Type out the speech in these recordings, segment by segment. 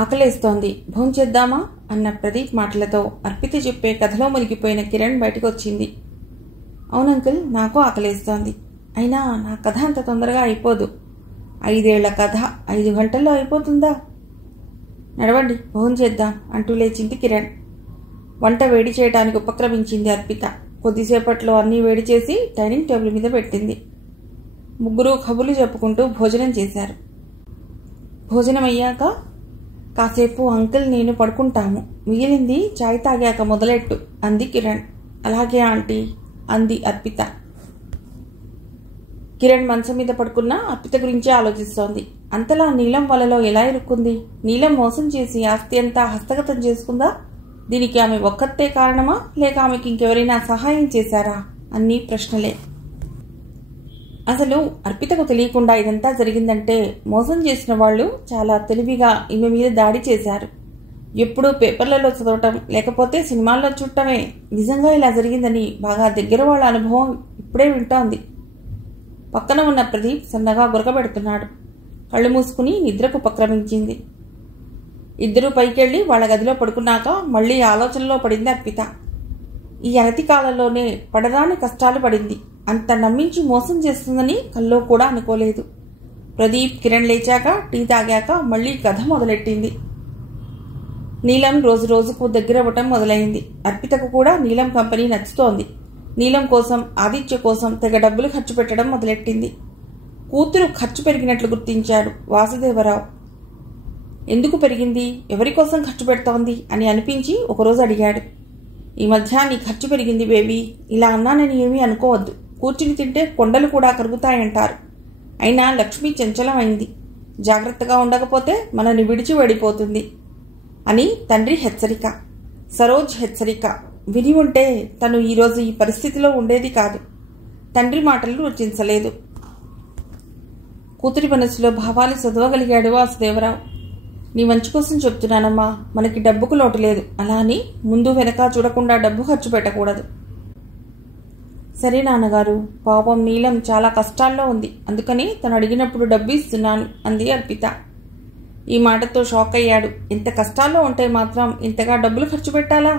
ఆకలేస్తోంది, భోంచేద్దామా అన్న ప్రదీప్ మాటలతో అర్పిత చెప్పే కథలో మునిగిపోయిన కిరణ్ బయటకు వచ్చింది. అవునంకుల్, నాకు ఆకలేస్తోంది. అయినా నా కథ అంత తొందరగా అయిపోదు. 5 ఏళ్ల కథ 5 గంటల్లో అయిపోతుందా? నడవండి, భోంచేద్దాం అంటూ లేచింది కిరణ్. వంట వేడి చేయడానికి ఉపక్రమించింది అర్పిత. కొద్దిసేపట్లో అన్నీ వేడి చేసి డైనింగ్ టేబుల్ మీద పెట్టింది. ముగ్గురు కబుర్లు చెప్పుకుంటూ భోజనం చేశారు. భోజనం అయ్యాక కాసేపు అంకుల్ నేను పడుకుంటాము, మిగిలింది చాయ్ తాగాక మొదలెట్టు అంది కిరణ్. అలాగే ఆంటీ అంది అర్పిత. కిరణ్ మంచం మీద పడుకున్న అర్పిత గురించే ఆలోచిస్తోంది. అంతలా నీలం వలలో ఎలా ఇరుక్కుంది? నీలం మోసం చేసి ఆస్తి అంతా హస్తగతం చేసుకుందా? దీనికి ఆమె ఒక్కతే కారణమా, లేక ఆమెకి ఇంకెవరైనా సహాయం చేశారా? అన్నీ ప్రశ్నలే. అసలు అర్పితకు తెలియకుండా ఇదంతా జరిగిందంటే మోసం చేసిన వాళ్ళు చాలా తెలివిగా ఈమె మీద దాడి చేశారు. ఎప్పుడూ పేపర్లలో చదవటం, లేకపోతే సినిమాల్లో చూడటమే. నిజంగా ఇలా జరిగిందని బాగా దగ్గర వాళ్ళ అనుభవం ఇప్పుడే వింటోంది. పక్కన ఉన్న ప్రదీప్ సన్నగా గురకబెడుతున్నాడు. కళ్ళు మూసుకుని నిద్రకు ఉపక్రమించింది. ఇద్దరూ పైకెళ్లి వాళ్ళ గదిలో పడుకున్నాక మళ్లీ ఆలోచనలో పడింది అర్పిత. ఈ అనతి కాలంలోనే పడరాని కష్టాలు పడింది. అంత నమ్మించి మోసం చేస్తుందని కల్లో కూడా అనుకోలేదు. ప్రదీప్, కిరణ్ లేచాక టీ తాగాక మళ్లీ కథ మొదలెట్టింది. నీలం రోజు రోజుకు దగ్గరవ్వటం మొదలైంది. అర్పితకు కూడా నీలం కంపెనీ నచ్చుతోంది. నీలం కోసం, ఆదిత్య కోసం తెగ డబ్బులు ఖర్చు పెట్టడం మొదలెట్టింది. కూతురు ఖర్చు పెరిగినట్లు గుర్తించాడు వాసుదేవరావు. ఎందుకు పెరిగింది, ఎవరి కోసం ఖర్చు పెడుతోంది అని అనిపించి ఒకరోజు అడిగాడు. ఈ మధ్య నీ ఖర్చు పెరిగింది బేబీ, ఇలా అన్నానని ఏమీ అనుకోవద్దు. కూర్చుని తింటే కొండలు కూడా కరుగుతాయంటారు. అయినా లక్ష్మి చంచలమైంది, జాగ్రత్తగా ఉండకపోతే మనని విడిచి వెళ్ళిపోతుంది అని తండ్రి హెచ్చరిక. సరోజ్ హెచ్చరిక విని ఉంటే తను ఈరోజు ఈ పరిస్థితిలో ఉండేది కాదు. తండ్రి మాటలు రుచించలేదు. కూతురి మనసులో భావాలు చదవగలిగాడు వాసుదేవరావు. నీ మంచి కోసం చెప్తున్నానమ్మా, మనకి డబ్బుకు లోటు లేదు. అలా అని ముందు వెనక చూడకుండా డబ్బు ఖర్చు పెట్టకూడదు. సరే నాన్నగారు, పాపం నీలం చాలా కష్టాల్లో ఉంది, అందుకని తను అడిగినప్పుడు డబ్బు ఇస్తున్నాను అంది అర్పిత. ఈ మాటతో షాక్ అయ్యాడు. ఇంత కష్టాల్లో ఉంటే మాత్రం ఇంతగా డబ్బులు ఖర్చు పెట్టాలా?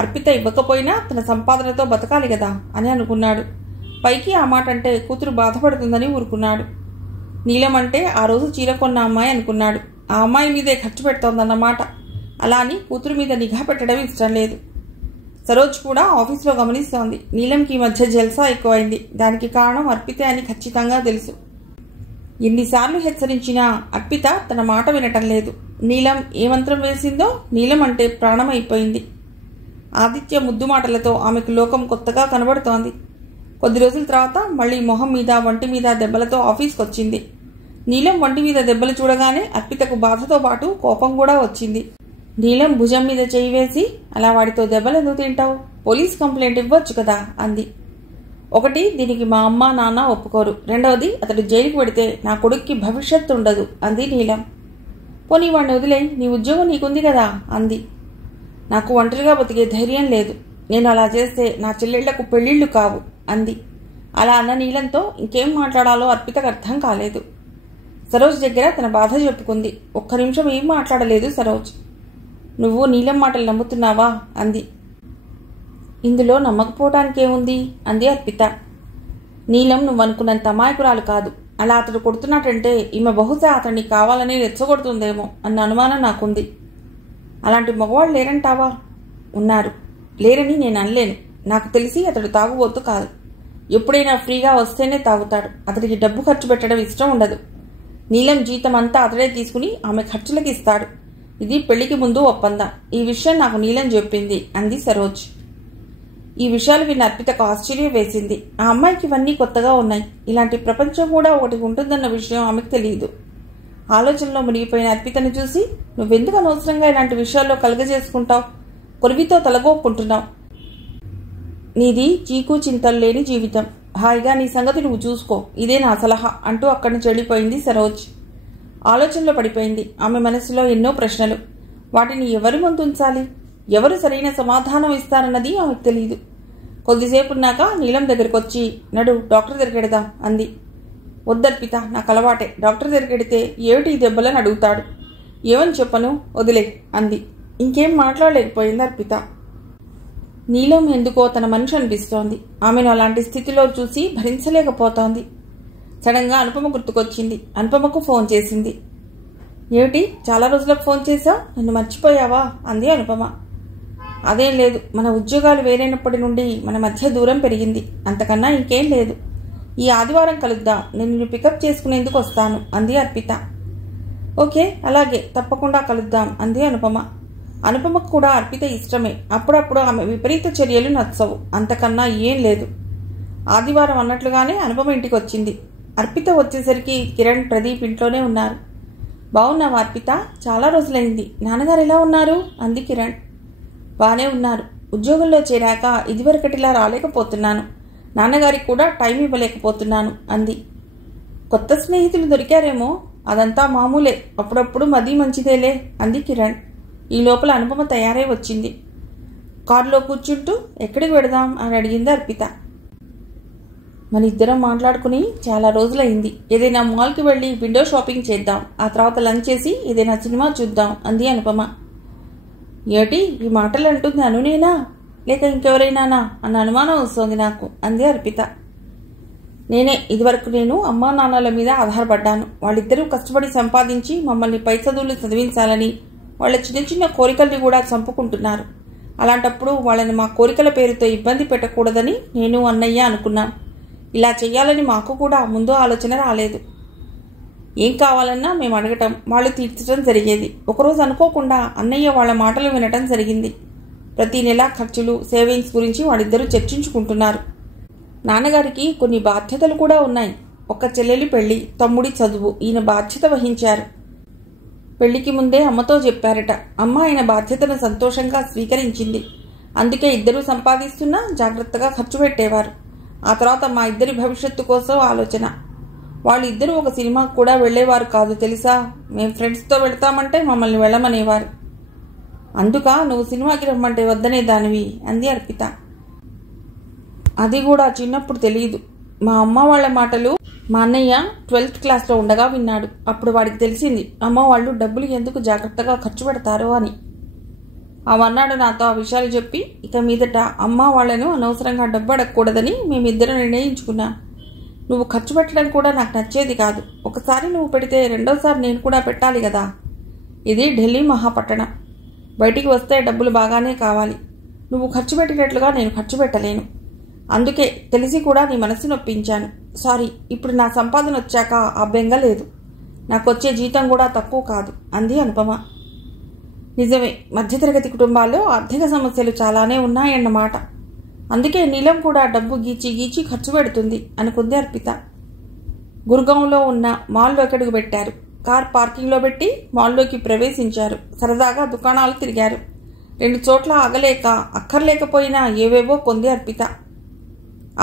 అర్పిత ఇవ్వకపోయినా తన సంపాదనతో బతకాలి కదా అని అనుకున్నాడు. పైకి ఆ మాట అంటే కూతురు బాధపడుతుందని ఊరుకున్నాడు. నీలం అంటే ఆ రోజు చీర కొన్న అమ్మాయి అనుకున్నాడు. ఆ అమ్మాయి మీదే ఖర్చు పెడుతోందన్నమాట. అలా అని కూతురు మీద నిఘా పెట్టడం ఇష్టం లేదు. సరోజ్ కూడా ఆఫీసులో గమనిస్తోంది. నీలంకి ఈ మధ్య జల్సా ఎక్కువైంది. దానికి కారణం అర్పితే అని ఖచ్చితంగా తెలుసు. ఎన్నిసార్లు హెచ్చరించినా అర్పిత తన మాట వినటం లేదు. నీలం ఏ మంత్రం వేసిందో నీలం అంటే ప్రాణం అయిపోయింది. ఆదిత్య ముద్దు మాటలతో ఆమెకు లోకం కొత్తగా కనబడుతోంది. కొద్ది రోజుల తర్వాత మళ్లీ మొహం మీద, వంటి మీద దెబ్బలతో ఆఫీస్కి వచ్చింది. నీలం వంటి మీద దెబ్బలు చూడగానే అర్పితకు బాధతో పాటు కోపం కూడా వచ్చింది. నీలం భుజం మీద చేయి వేసి, అలా వాడితో దెబ్బలు ఎందుకు తింటావు, పోలీస్ కంప్లైంట్ ఇవ్వచ్చు కదా అంది. ఒకటి, దీనికి మా అమ్మ నాన్న ఒప్పుకోరు. రెండవది, అతడు జైలుకి పెడితే నా కొడుక్కి భవిష్యత్తు ఉండదు అంది నీలం. పోనీ వాడిని వదిలే, నీ ఉద్యోగం నీకుంది కదా అంది. నాకు ఒంటరిగా బతికే ధైర్యం లేదు. నేను అలా చేస్తే నా చెల్లెళ్లకు పెళ్లిళ్లు కావు అంది. అలా అన్న నీలంతో ఇంకేం మాట్లాడాలో అర్పితకు అర్థం కాలేదు. సరోజ్ దగ్గర తన బాధ చెప్పుకుంది. ఒక్క నిమిషం ఏం మాట్లాడలేదు సరోజ్. నువ్వు నీలం మాటలు నమ్ముతున్నావా అంది. ఇందులో నమ్మకపోవటానికేముంది అంది అర్పిత. నీలం నువ్వనుకున్నంత అమాయకురాలు కాదు. అలా అతడు కొడుతున్నట్టంటే ఈమె బహుశా అతన్ని కావాలని రెచ్చగొడుతుందేమో అన్న అనుమానం నాకుంది. అలాంటి మగవాళ్ళు లేరంటావా? ఉన్నారు. లేరని నేను అనలేను. నాకు తెలిసి అతడు తాగుబోతు కాదు. ఎప్పుడైనా ఫ్రీగా వస్తేనే తాగుతాడు. అతడికి డబ్బు ఖర్చు పెట్టడం ఇష్టం ఉండదు. నీలం జీతం అంతా అతడే తీసుకుని ఆమె ఖర్చులకు ఇస్తాడు. ఇది పెళ్లికి ముందు ఒప్పందం. ఈ విషయం నాకు నీలం చెప్పింది అంది సరోజ్. ఈ విషయాలు విన్న అర్పితకు ఆశ్చర్యం వేసింది. ఆ అమ్మాయికి ఇవన్నీ కొత్తగా ఉన్నాయి. ఇలాంటి ప్రపంచం కూడా ఒకటి ఉంటుందన్న విషయం ఆమెకు తెలియదు. ఆలోచనలో మునిగిపోయిన అర్పితను చూసి, నువ్వెందుకు అనవసరంగా ఇలాంటి విషయాల్లో కలుగజేసుకుంటావు, కొరివితో తలగోక్కుంటున్నావు. నీది చీకు చింతలు లేని జీవితం. హాయిగా నీ సంగతి నువ్వు చూసుకో, ఇదే నా సలహా అంటూ అక్కడి నుంచి వెళ్ళిపోయింది సరోజ్. ఆలోచనలో పడిపోయింది. ఆమె మనసులో ఎన్నో ప్రశ్నలు. వాటిని ఎవరి ముందు ఉంచాలి, ఎవరు సరైన సమాధానం ఇస్తారన్నది ఆమెకు తెలియదు. కొద్దిసేపున్నాక నీలం దగ్గరికి వచ్చి, నడు డాక్టర్ దగ్గరికి వెడదాం అంది. వద్దర్పిత, నాకు అలవాటే. డాక్టర్ దగ్గరికి వెడితే ఏమిటి ఈ దెబ్బలని అడుగుతాడు. ఏమని చెప్పను, వదిలే అంది. ఇంకేం మాట్లాడలేకపోయింది అర్పిత. నీలం ఎందుకో తన మనిషి అనిపిస్తోంది. ఆమెను అలాంటి స్థితిలో చూసి భరించలేకపోతోంది. సడన్గా అనుపమ గుర్తుకొచ్చింది. అనుపమకు ఫోన్ చేసింది. ఏమిటి చాలా రోజులకు ఫోన్ చేశావు, నన్ను మర్చిపోయావా అంది అనుపమ. అదేం లేదు, మన ఉద్యోగాలు వేరైనప్పటి నుండి మన మధ్య దూరం పెరిగింది, అంతకన్నా ఇంకేం లేదు. ఈ ఆదివారం కలుద్దాం, నేను నిన్ను పికప్ చేసుకునేందుకు వస్తాను అంది అర్పిత. ఓకే అలాగే, తప్పకుండా కలుద్దాం అంది అనుపమ. అనుపమకు కూడా అర్పిత ఇష్టమే. అప్పుడప్పుడు ఆమె విపరీత చర్యలు నచ్చవు, అంతకన్నా ఏం లేదు. ఆదివారం అన్నట్లుగానే అనుపమ ఇంటికి వచ్చింది. అర్పిత వచ్చేసరికి కిరణ్, ప్రదీప్ ఇంట్లోనే ఉన్నారు. బాగున్నావా అర్పిత, చాలా రోజులైంది, నాన్నగారు ఎలా ఉన్నారు అంది కిరణ్. బానే ఉన్నారు. ఉద్యోగంలో చేరాక ఇదివరకటిలా రాలేకపోతున్నాను, నాన్నగారికి కూడా టైం ఇవ్వలేకపోతున్నాను అంది. కొత్త స్నేహితులు దొరికారేమో, అదంతా మామూలే, అప్పుడప్పుడు మరీ మంచిదేలే అంది కిరణ్. ఈ లోపల అనుపమ తయారై వచ్చింది. కారులో కూర్చుంటూ ఎక్కడికి వెడదాం అని అడిగింది అర్పిత. మన ఇద్దరం మాట్లాడుకుని చాలా రోజులైంది, ఏదైనా మాల్కి వెళ్ళి విండో షాపింగ్ చేద్దాం, ఆ తర్వాత లంచ్ చేసి ఏదైనా సినిమా చూద్దాం అంది అనుపమ. ఏటి ఈ మాటలు అంటుంది అనునేనా లేక ఇంకెవరైనానా అన్న అనుమానం వస్తోంది నాకు అంది అర్పిత. ఇదివరకు నేను అమ్మా నాన్నల మీద ఆధారపడ్డాను. వాళ్ళిద్దరూ కష్టపడి సంపాదించి మమ్మల్ని పై చదువులు చదివించాలని వాళ్ళ చిన్న చిన్న కోరికల్ని కూడా చంపుకుంటున్నారు. అలాంటప్పుడు వాళ్ళని మా కోరికల పేరుతో ఇబ్బంది పెట్టకూడదని నేను అన్నయ్య అనుకున్నాం. ఇలా చెయ్యాలని మాకు కూడా ముందు ఆలోచన రాలేదు. ఏం కావాలన్నా మేము అడగటం, వాళ్ళు తీర్చడం జరిగేది. ఒకరోజు అనుకోకుండా అన్నయ్య వాళ్ళ మాటలు వినటం జరిగింది. ప్రతి నెలా ఖర్చులు, సేవింగ్స్ గురించి వాళ్ళిద్దరూ చర్చించుకుంటున్నారు. నాన్నగారికి కొన్ని బాధ్యతలు కూడా ఉన్నాయి. ఒక చెల్లెలి పెళ్లి, తమ్ముడి చదువు, ఈయన బాధ్యత వహించారు. పెళ్లికి ముందే అమ్మతో చెప్పారట. అమ్మ ఆయన బాధ్యతను సంతోషంగా స్వీకరించింది. అందుకే ఇద్దరూ సంపాదిస్తున్నా జాగ్రత్తగా ఖర్చు పెట్టేవారు. ఆ తర్వాత మా ఇద్దరి భవిష్యత్తు కోసం ఆలోచన. వాళ్ళు ఇద్దరూ ఒక సినిమాకు కూడా వెళ్లేవారు కాదు తెలుసా. మేము ఫ్రెండ్స్తో వెళ్తామంటే మమ్మల్ని వెళ్ళమనేవారు. అందుక నువ్వు సినిమాకి రమ్మంటే వద్దనే దానివి అంది అర్పిత. అది కూడా చిన్నప్పుడు తెలియదు. మా అమ్మ వాళ్ళ మాటలు మా అన్నయ్య 12th క్లాస్లో ఉండగా విన్నాడు. అప్పుడు వాడికి తెలిసింది అమ్మ వాళ్ళు డబ్బులు ఎందుకు జాగ్రత్తగా ఖర్చు పెడతారో అని. అవన్నాడు నాతో ఆ విషయాలు చెప్పి. ఇక మీదట అమ్మ వాళ్లను అనవసరంగా డబ్బు అడగకూడదని మేమిద్దరం నిర్ణయించుకున్నాం. నువ్వు ఖర్చు పెట్టడం కూడా నాకు నచ్చేది కాదు. ఒకసారి నువ్వు పెడితే రెండోసారి నేను కూడా పెట్టాలి కదా. ఇది ఢిల్లీ మహాపట్టణం. బయటికి వస్తే డబ్బులు బాగానే కావాలి. నువ్వు ఖర్చు పెట్టినట్లుగా నేను ఖర్చు పెట్టలేను. అందుకే తెలిసి కూడా నీ మనసు నొప్పించాను. సారీ. ఇప్పుడు నా సంపాదన వచ్చాక ఆ బెంగ లేదు. నాకొచ్చే జీతం కూడా తక్కువ కాదు అంది అనుపమ. నిజమే, మధ్యతరగతి కుటుంబాల్లో ఆర్థిక సమస్యలు చాలానే ఉన్నాయన్నమాట. అందుకే నీలం కూడా డబ్బు గీచి గీచి ఖర్చు పెడుతుంది అనుకుంది అర్పిత. గుర్గాంలో ఉన్న మాల్లో ఎక్కడికి పెట్టారు. కార్ పార్కింగ్లో పెట్టి మాల్లోకి ప్రవేశించారు. సరదాగా దుకాణాలు తిరిగారు. 2 చోట్ల ఆగలేక అక్కర్లేకపోయినా ఏవేవో కొంది అర్పిత.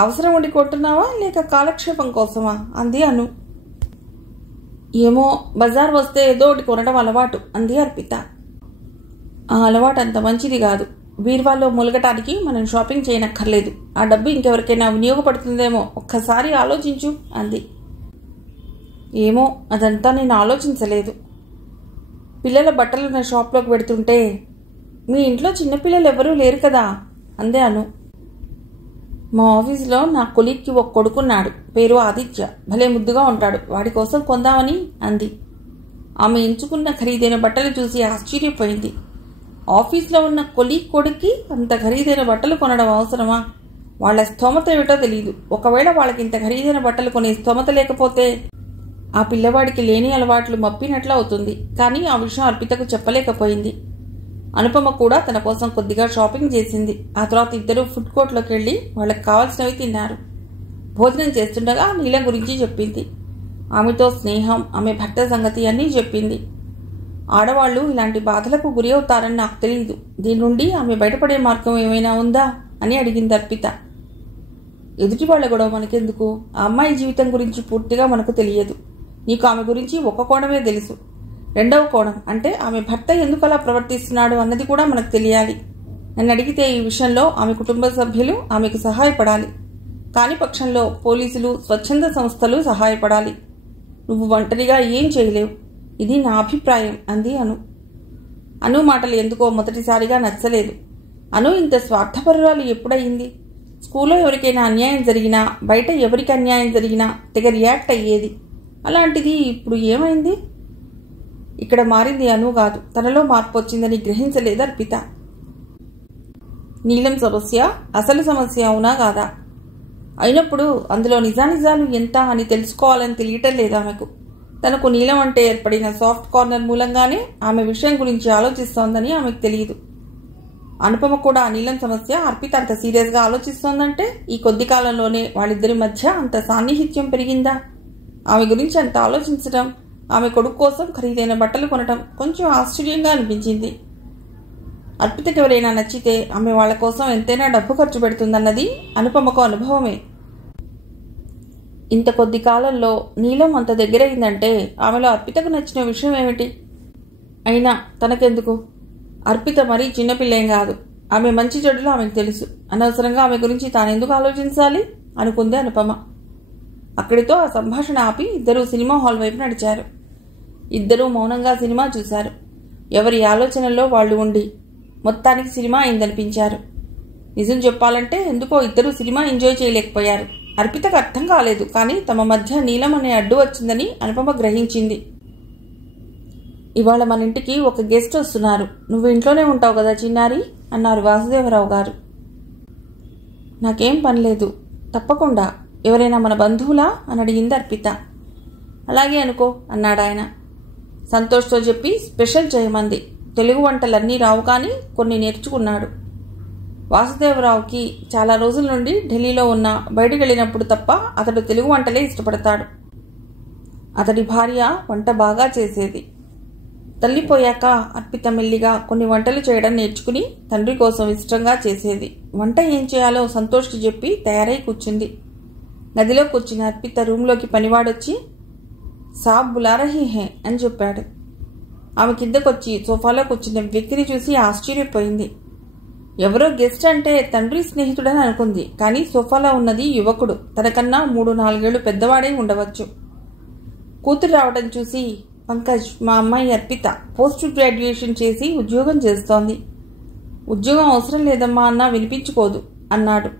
అవసరం ఉండి కొంటున్నావా లేక కాలక్షేపం కోసమా అంది అను. ఏమో, బజార్ వస్తే ఏదో ఒకటి కొనడం అలవాటు అంది అర్పిత. ఆ అలవాటు అంత మంచిది కాదు. బీర్వాల్లో మూలగటానికి మనం షాపింగ్ చేయనక్కర్లేదు. ఆ డబ్బు ఇంకెవరికైనా వినియోగపడుతుందేమో ఒక్కసారి ఆలోచించు అంది. ఏమో, అదంతా నేను ఆలోచించలేదు. పిల్లల బట్టలున్న షాప్లోకి పెడుతుంటే మీ ఇంట్లో చిన్నపిల్లలు ఎవరూ లేరు కదా అందే అను. మా ఆఫీసులో నా కొలీగ్కి ఒక కొడుకున్నాడు. పేరు ఆదిత్య. భలే ముద్దుగా ఉంటాడు. వాడి కోసం కొందామని అంది. ఆమె ఎంచుకున్న ఖరీదైన బట్టలు చూసి ఆశ్చర్యపోయింది. ఆఫీస్లో ఉన్న కొలీగ్ కొడుక్కి అంత ఖరీదైన బట్టలు కొనడం అవసరమా? వాళ్ళ స్తోమత ఏమిటో తెలియదు. ఒకవేళ వాళ్ళకి ఇంత ఖరీదైన బట్టలు కొనే స్తోమత లేకపోతే ఆ పిల్లవాడికి లేని అలవాట్లు మప్పినట్లు అవుతుంది. కానీ ఆ విషయం అర్పితకు చెప్పలేకపోయింది. అనుపమ కూడా తన కోసం కొద్దిగా షాపింగ్ చేసింది. ఆ తర్వాత ఇద్దరూ ఫుడ్ కోర్ట్లోకి వెళ్ళి వాళ్ళకి కావాల్సినవి తిన్నారు. భోజనం చేస్తుండగా నీలం గురించి చెప్పింది. ఆమెతో స్నేహం, ఆమె భర్త సంగతి అన్నీ చెప్పింది. ఆడవాళ్లు ఇలాంటి బాధలకు గురి అవుతారని నాకు తెలియదు. దీని నుండి ఆమె బయటపడే మార్గం ఏమైనా ఉందా అని అడిగింది అర్పిత. ఎదుటి వాళ్ల గొడవ మనకెందుకు? ఆ అమ్మాయి జీవితం గురించి పూర్తిగా మనకు తెలియదు. నీకు ఆమె గురించి ఒక కోణమే తెలుసు. రెండవ కోణం అంటే ఆమె భర్త ఎందుకు అలా ప్రవర్తిస్తున్నాడు అన్నది కూడా మనకు తెలియాలి. నన్ను అడిగితే ఈ విషయంలో ఆమె కుటుంబ సభ్యులు ఆమెకు సహాయపడాలి. కాని పక్షంలో పోలీసులు, స్వచ్ఛంద సంస్థలు సహాయపడాలి. నువ్వు ఒంటరిగా ఏం చేయలేవు. ఇది నా అభిప్రాయం అంది అను. అను మాటలు ఎందుకో మొదటిసారిగా నచ్చలేదు. అను ఇంత స్వార్థపరురాలు ఎప్పుడయింది? స్కూల్లో ఎవరికైనా అన్యాయం జరిగినా, బయట ఎవరికి అన్యాయం జరిగినా తెగ రియాక్ట్ అయ్యేది. అలాంటిది ఇప్పుడు ఏమైంది? ఇక్కడ మారింది అను కాదు, తనలో మార్పు వచ్చిందని గ్రహించలేదు అర్పిత. నీలం సమస్య అసలు సమస్య అవునా కాదా? అయినప్పుడు అందులో నిజానిజాలు ఎంత అని తెలుసుకోవాలని తెలియటం లేదు ఆమెకు. తనకు నీలం అంటే ఏర్పడిన సాఫ్ట్ కార్నర్ మూలంగానే ఆమె విషయం గురించి ఆలోచిస్తోందని ఆమెకు తెలియదు. అనుపమ కూడా నీలం సమస్య అర్పిత అంత సీరియస్గా ఆలోచిస్తోందంటే ఈ కొద్ది కాలంలోనే వాళ్ళిద్దరి మధ్య అంత సాన్నిహిత్యం పెరిగిందా? ఆమె గురించి అంత ఆలోచించడం, ఆమె కొడుకు కోసం ఖరీదైన బట్టలు కొనటం కొంచెం ఆశ్చర్యంగా అనిపించింది. అర్పితకి ఎవరైనా నచ్చితే ఆమె వాళ్ళ కోసం ఎంతైనా డబ్బు ఖర్చు పెడుతుందన్నది అనుపమకు అనుభవమే. ఇంత కొద్ది కాలంలో నీలం అంత దగ్గరైందంటే ఆమెలో అర్పితకు నచ్చిన విషయం ఏమిటి? అయినా తనకెందుకు? అర్పిత మరీ చిన్నపిల్లేం కాదు. ఆమె మంచి చెడులు ఆమెకు తెలుసు. అనవసరంగా ఆమె గురించి తానెందుకు ఆలోచించాలి అనుకుంది అనుపమ. అక్కడితో ఆ సంభాషణ ఆపి ఇద్దరూ సినిమా హాల్ వైపు నడిచారు. ఇద్దరూ మౌనంగా సినిమా చూశారు. ఎవరి ఆలోచనల్లో వాళ్ళు ఉండి మొత్తానికి సినిమా అయిందనిపించారు. నిజం చెప్పాలంటే ఎందుకో ఇద్దరూ సినిమా ఎంజాయ్ చేయలేకపోయారు. అర్పితకు అర్థం కాలేదు, కానీ తమ మధ్య నీలం అనే అడ్డు వచ్చిందని అనుపమ గ్రహించింది. ఇవాళ మన ఇంటికి ఒక గెస్ట్ వస్తున్నారు. నువ్వు ఇంట్లోనే ఉంటావు కదా చిన్నారి అన్నారు వాసుదేవరావు గారు. నాకేం పనిలేదు, తప్పకుండా. ఎవరైనా మన బంధువులా అని అడిగింది అర్పిత. అలాగే అనుకో అన్నాడు ఆయన. సంతోష్తో చెప్పి స్పెషల్ చేయమంది. తెలుగు వంటలన్నీ రావు, కానీ కొన్ని నేర్చుకున్నాడు. వాసుదేవరావుకి చాలా రోజుల నుండి ఢిల్లీలో ఉన్న బయటికి వెళ్ళినప్పుడు తప్ప అతడు తెలుగు వంటలే ఇష్టపడతాడు. అతడి భార్య వంట బాగా చేసేది. తల్లిపోయాక అర్పిత మెల్లిగా కొన్ని వంటలు చేయడం నేర్చుకుని తండ్రి కోసం ఇష్టంగా చేసేది. వంట ఏం చేయాలో సంతోష్కి చెప్పి తయారై కూర్చుంది. గదిలో కూర్చున్న అర్పిత రూంలోకి పనివాడొచ్చి సాబ్ బులారహీ హే అని చెప్పాడు. ఆమె కిందకొచ్చి సోఫాలో కూర్చున్న వ్యక్తిని చూసి ఆశ్చర్యపోయింది. ఎవరో గెస్ట్ అంటే తండ్రి స్నేహితుడని అనుకుంది, కానీ సోఫాలో ఉన్నది యువకుడు. తనకన్నా 3-4 ఏళ్లు పెద్దవాడై ఉండవచ్చు. కూతురు రావడం చూసి, పంకజ్, మా అమ్మాయి అర్పిత పోస్ట్ గ్రాడ్యుయేషన్ చేసి ఉద్యోగం చేస్తోంది. ఉద్యోగం అవసరం లేదమ్మా అన్నా వినిపించుకోదు అన్నాడు.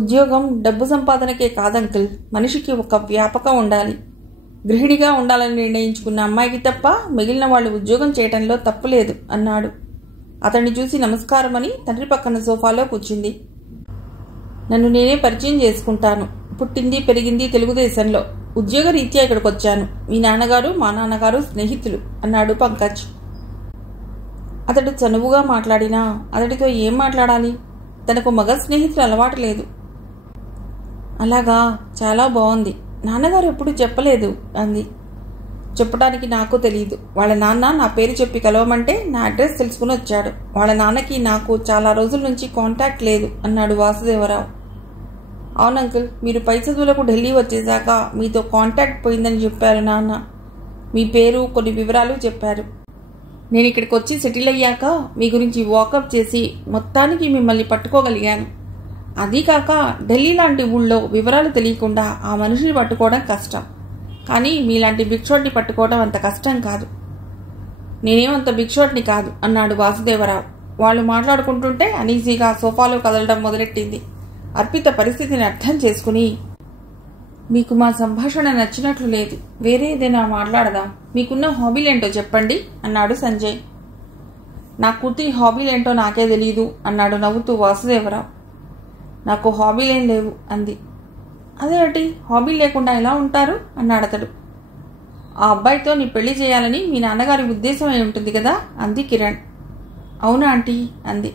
ఉద్యోగం డబ్బు సంపాదనకే కాదంకిల్, మనిషికి ఒక వ్యాపకం ఉండాలి. గృహిణిగా ఉండాలని నిర్ణయించుకున్న అమ్మాయికి తప్ప మిగిలిన వాళ్ళు ఉద్యోగం చేయటంలో తప్పులేదు అన్నాడు. అతన్ని చూసి నమస్కారమని తండ్రి పక్కన సోఫాలో కూర్చుంది. నన్ను నేనే పరిచయం చేసుకుంటాను. పుట్టింది పెరిగింది తెలుగుదేశంలో. ఉద్యోగ రీత్యా ఇక్కడికి వచ్చాను. మీ నాన్నగారు మా నాన్నగారు స్నేహితులు అన్నాడు పంకజ్. అతడు చనువుగా మాట్లాడినా అతడితో ఏం మాట్లాడాలి? తనకు మగ స్నేహితులు అలవాటు లేదు. అలాగా, చాలా బాగుంది. నాన్నగారు ఎప్పుడు చెప్పలేదు అంది. చెప్పడానికి నాకు తెలియదు. వాళ్ళ నాన్న నా పేరు చెప్పి కలవమంటే నా అడ్రస్ తెలుసుకుని వచ్చాడు. వాళ్ళ నాన్నకి నాకు చాలా రోజుల నుంచి కాంటాక్ట్ లేదు అన్నాడు వాసుదేవరావు. అవును అంకుల్, మీరు పై చదువులకు ఢిల్లీ వచ్చేశాక మీతో కాంటాక్ట్ పోయిందని చెప్పారు నాన్న. మీ పేరు, కొన్ని వివరాలు చెప్పారు. నేను ఇక్కడికి వచ్చి సెటిల్ అయ్యాక మీ గురించి వాకప్ చేసి మొత్తానికి మిమ్మల్ని పట్టుకోగలిగాను. అదీ కాక ఢిల్లీ లాంటి ఊళ్ళో వివరాలు తెలియకుండా ఆ మనిషిని పట్టుకోవడం కష్టం. కానీ మీలాంటి బిగ్-షాట్ని పట్టుకోవడం అంత కష్టం కాదు. నేనేమంత బిగ్-షాట్ని కాదు అన్నాడు వాసుదేవరావు. వాళ్ళు మాట్లాడుకుంటుంటే అనీజీగా సోఫాలో కదలడం మొదలెట్టింది. అర్పిత పరిస్థితిని అర్థం చేసుకుని, మీకు మా సంభాషణ నచ్చినట్లు లేదు, వేరే ఏదైనా మాట్లాడదాం. మీకున్న హాబీలేంటో చెప్పండి అన్నాడు సంజయ్. నా కూతురి హాబీలేంటో నాకే తెలీదు అన్నాడు నవ్వుతూ వాసుదేవరావు. నాకు హాబీలేం లేవు అంది. అదేమిటి, హాబీ లేకుండా ఎలా ఉంటారు అన్నాడు అతడు. ఆ అబ్బాయితో నీ పెళ్లి చేయాలని మీ నాన్నగారి ఉద్దేశం అయి ఉంటుంది కదా అంది కిరణ్. అవునా ఆంటీ అంది.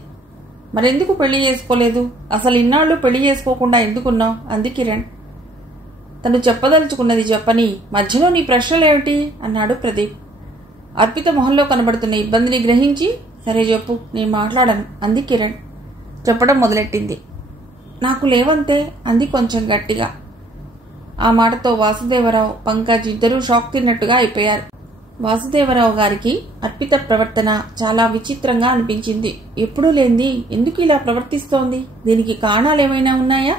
మరెందుకు పెళ్లి చేసుకోలేదు? అసలు ఇన్నాళ్ళు పెళ్లి చేసుకోకుండా ఎందుకున్నావు అంది కిరణ్. తను చెప్పదలుచుకున్నది చెప్పని మధ్యలో నీ ప్రశ్నలేమిటి అన్నాడు ప్రదీప్. అర్పిత మొహంలో కనబడుతున్న ఇబ్బందిని గ్రహించి, సరే చెప్పు, నేను మాట్లాడను అంది కిరణ్. చెప్పడం మొదలెట్టింది. నాకు లేవంతే అంది కొంచెం గట్టిగా. ఆ మాటతో వాసుదేవరావు, పంకజ్ ఇద్దరూ షాక్ తిన్నట్టుగా అయిపోయారు. వాసుదేవరావు గారికి అర్పిత ప్రవర్తన చాలా విచిత్రంగా అనిపించింది. ఎప్పుడూ లేంది ఎందుకు ఇలా ప్రవర్తిస్తోంది? దీనికి కారణాలేమైనా ఉన్నాయా?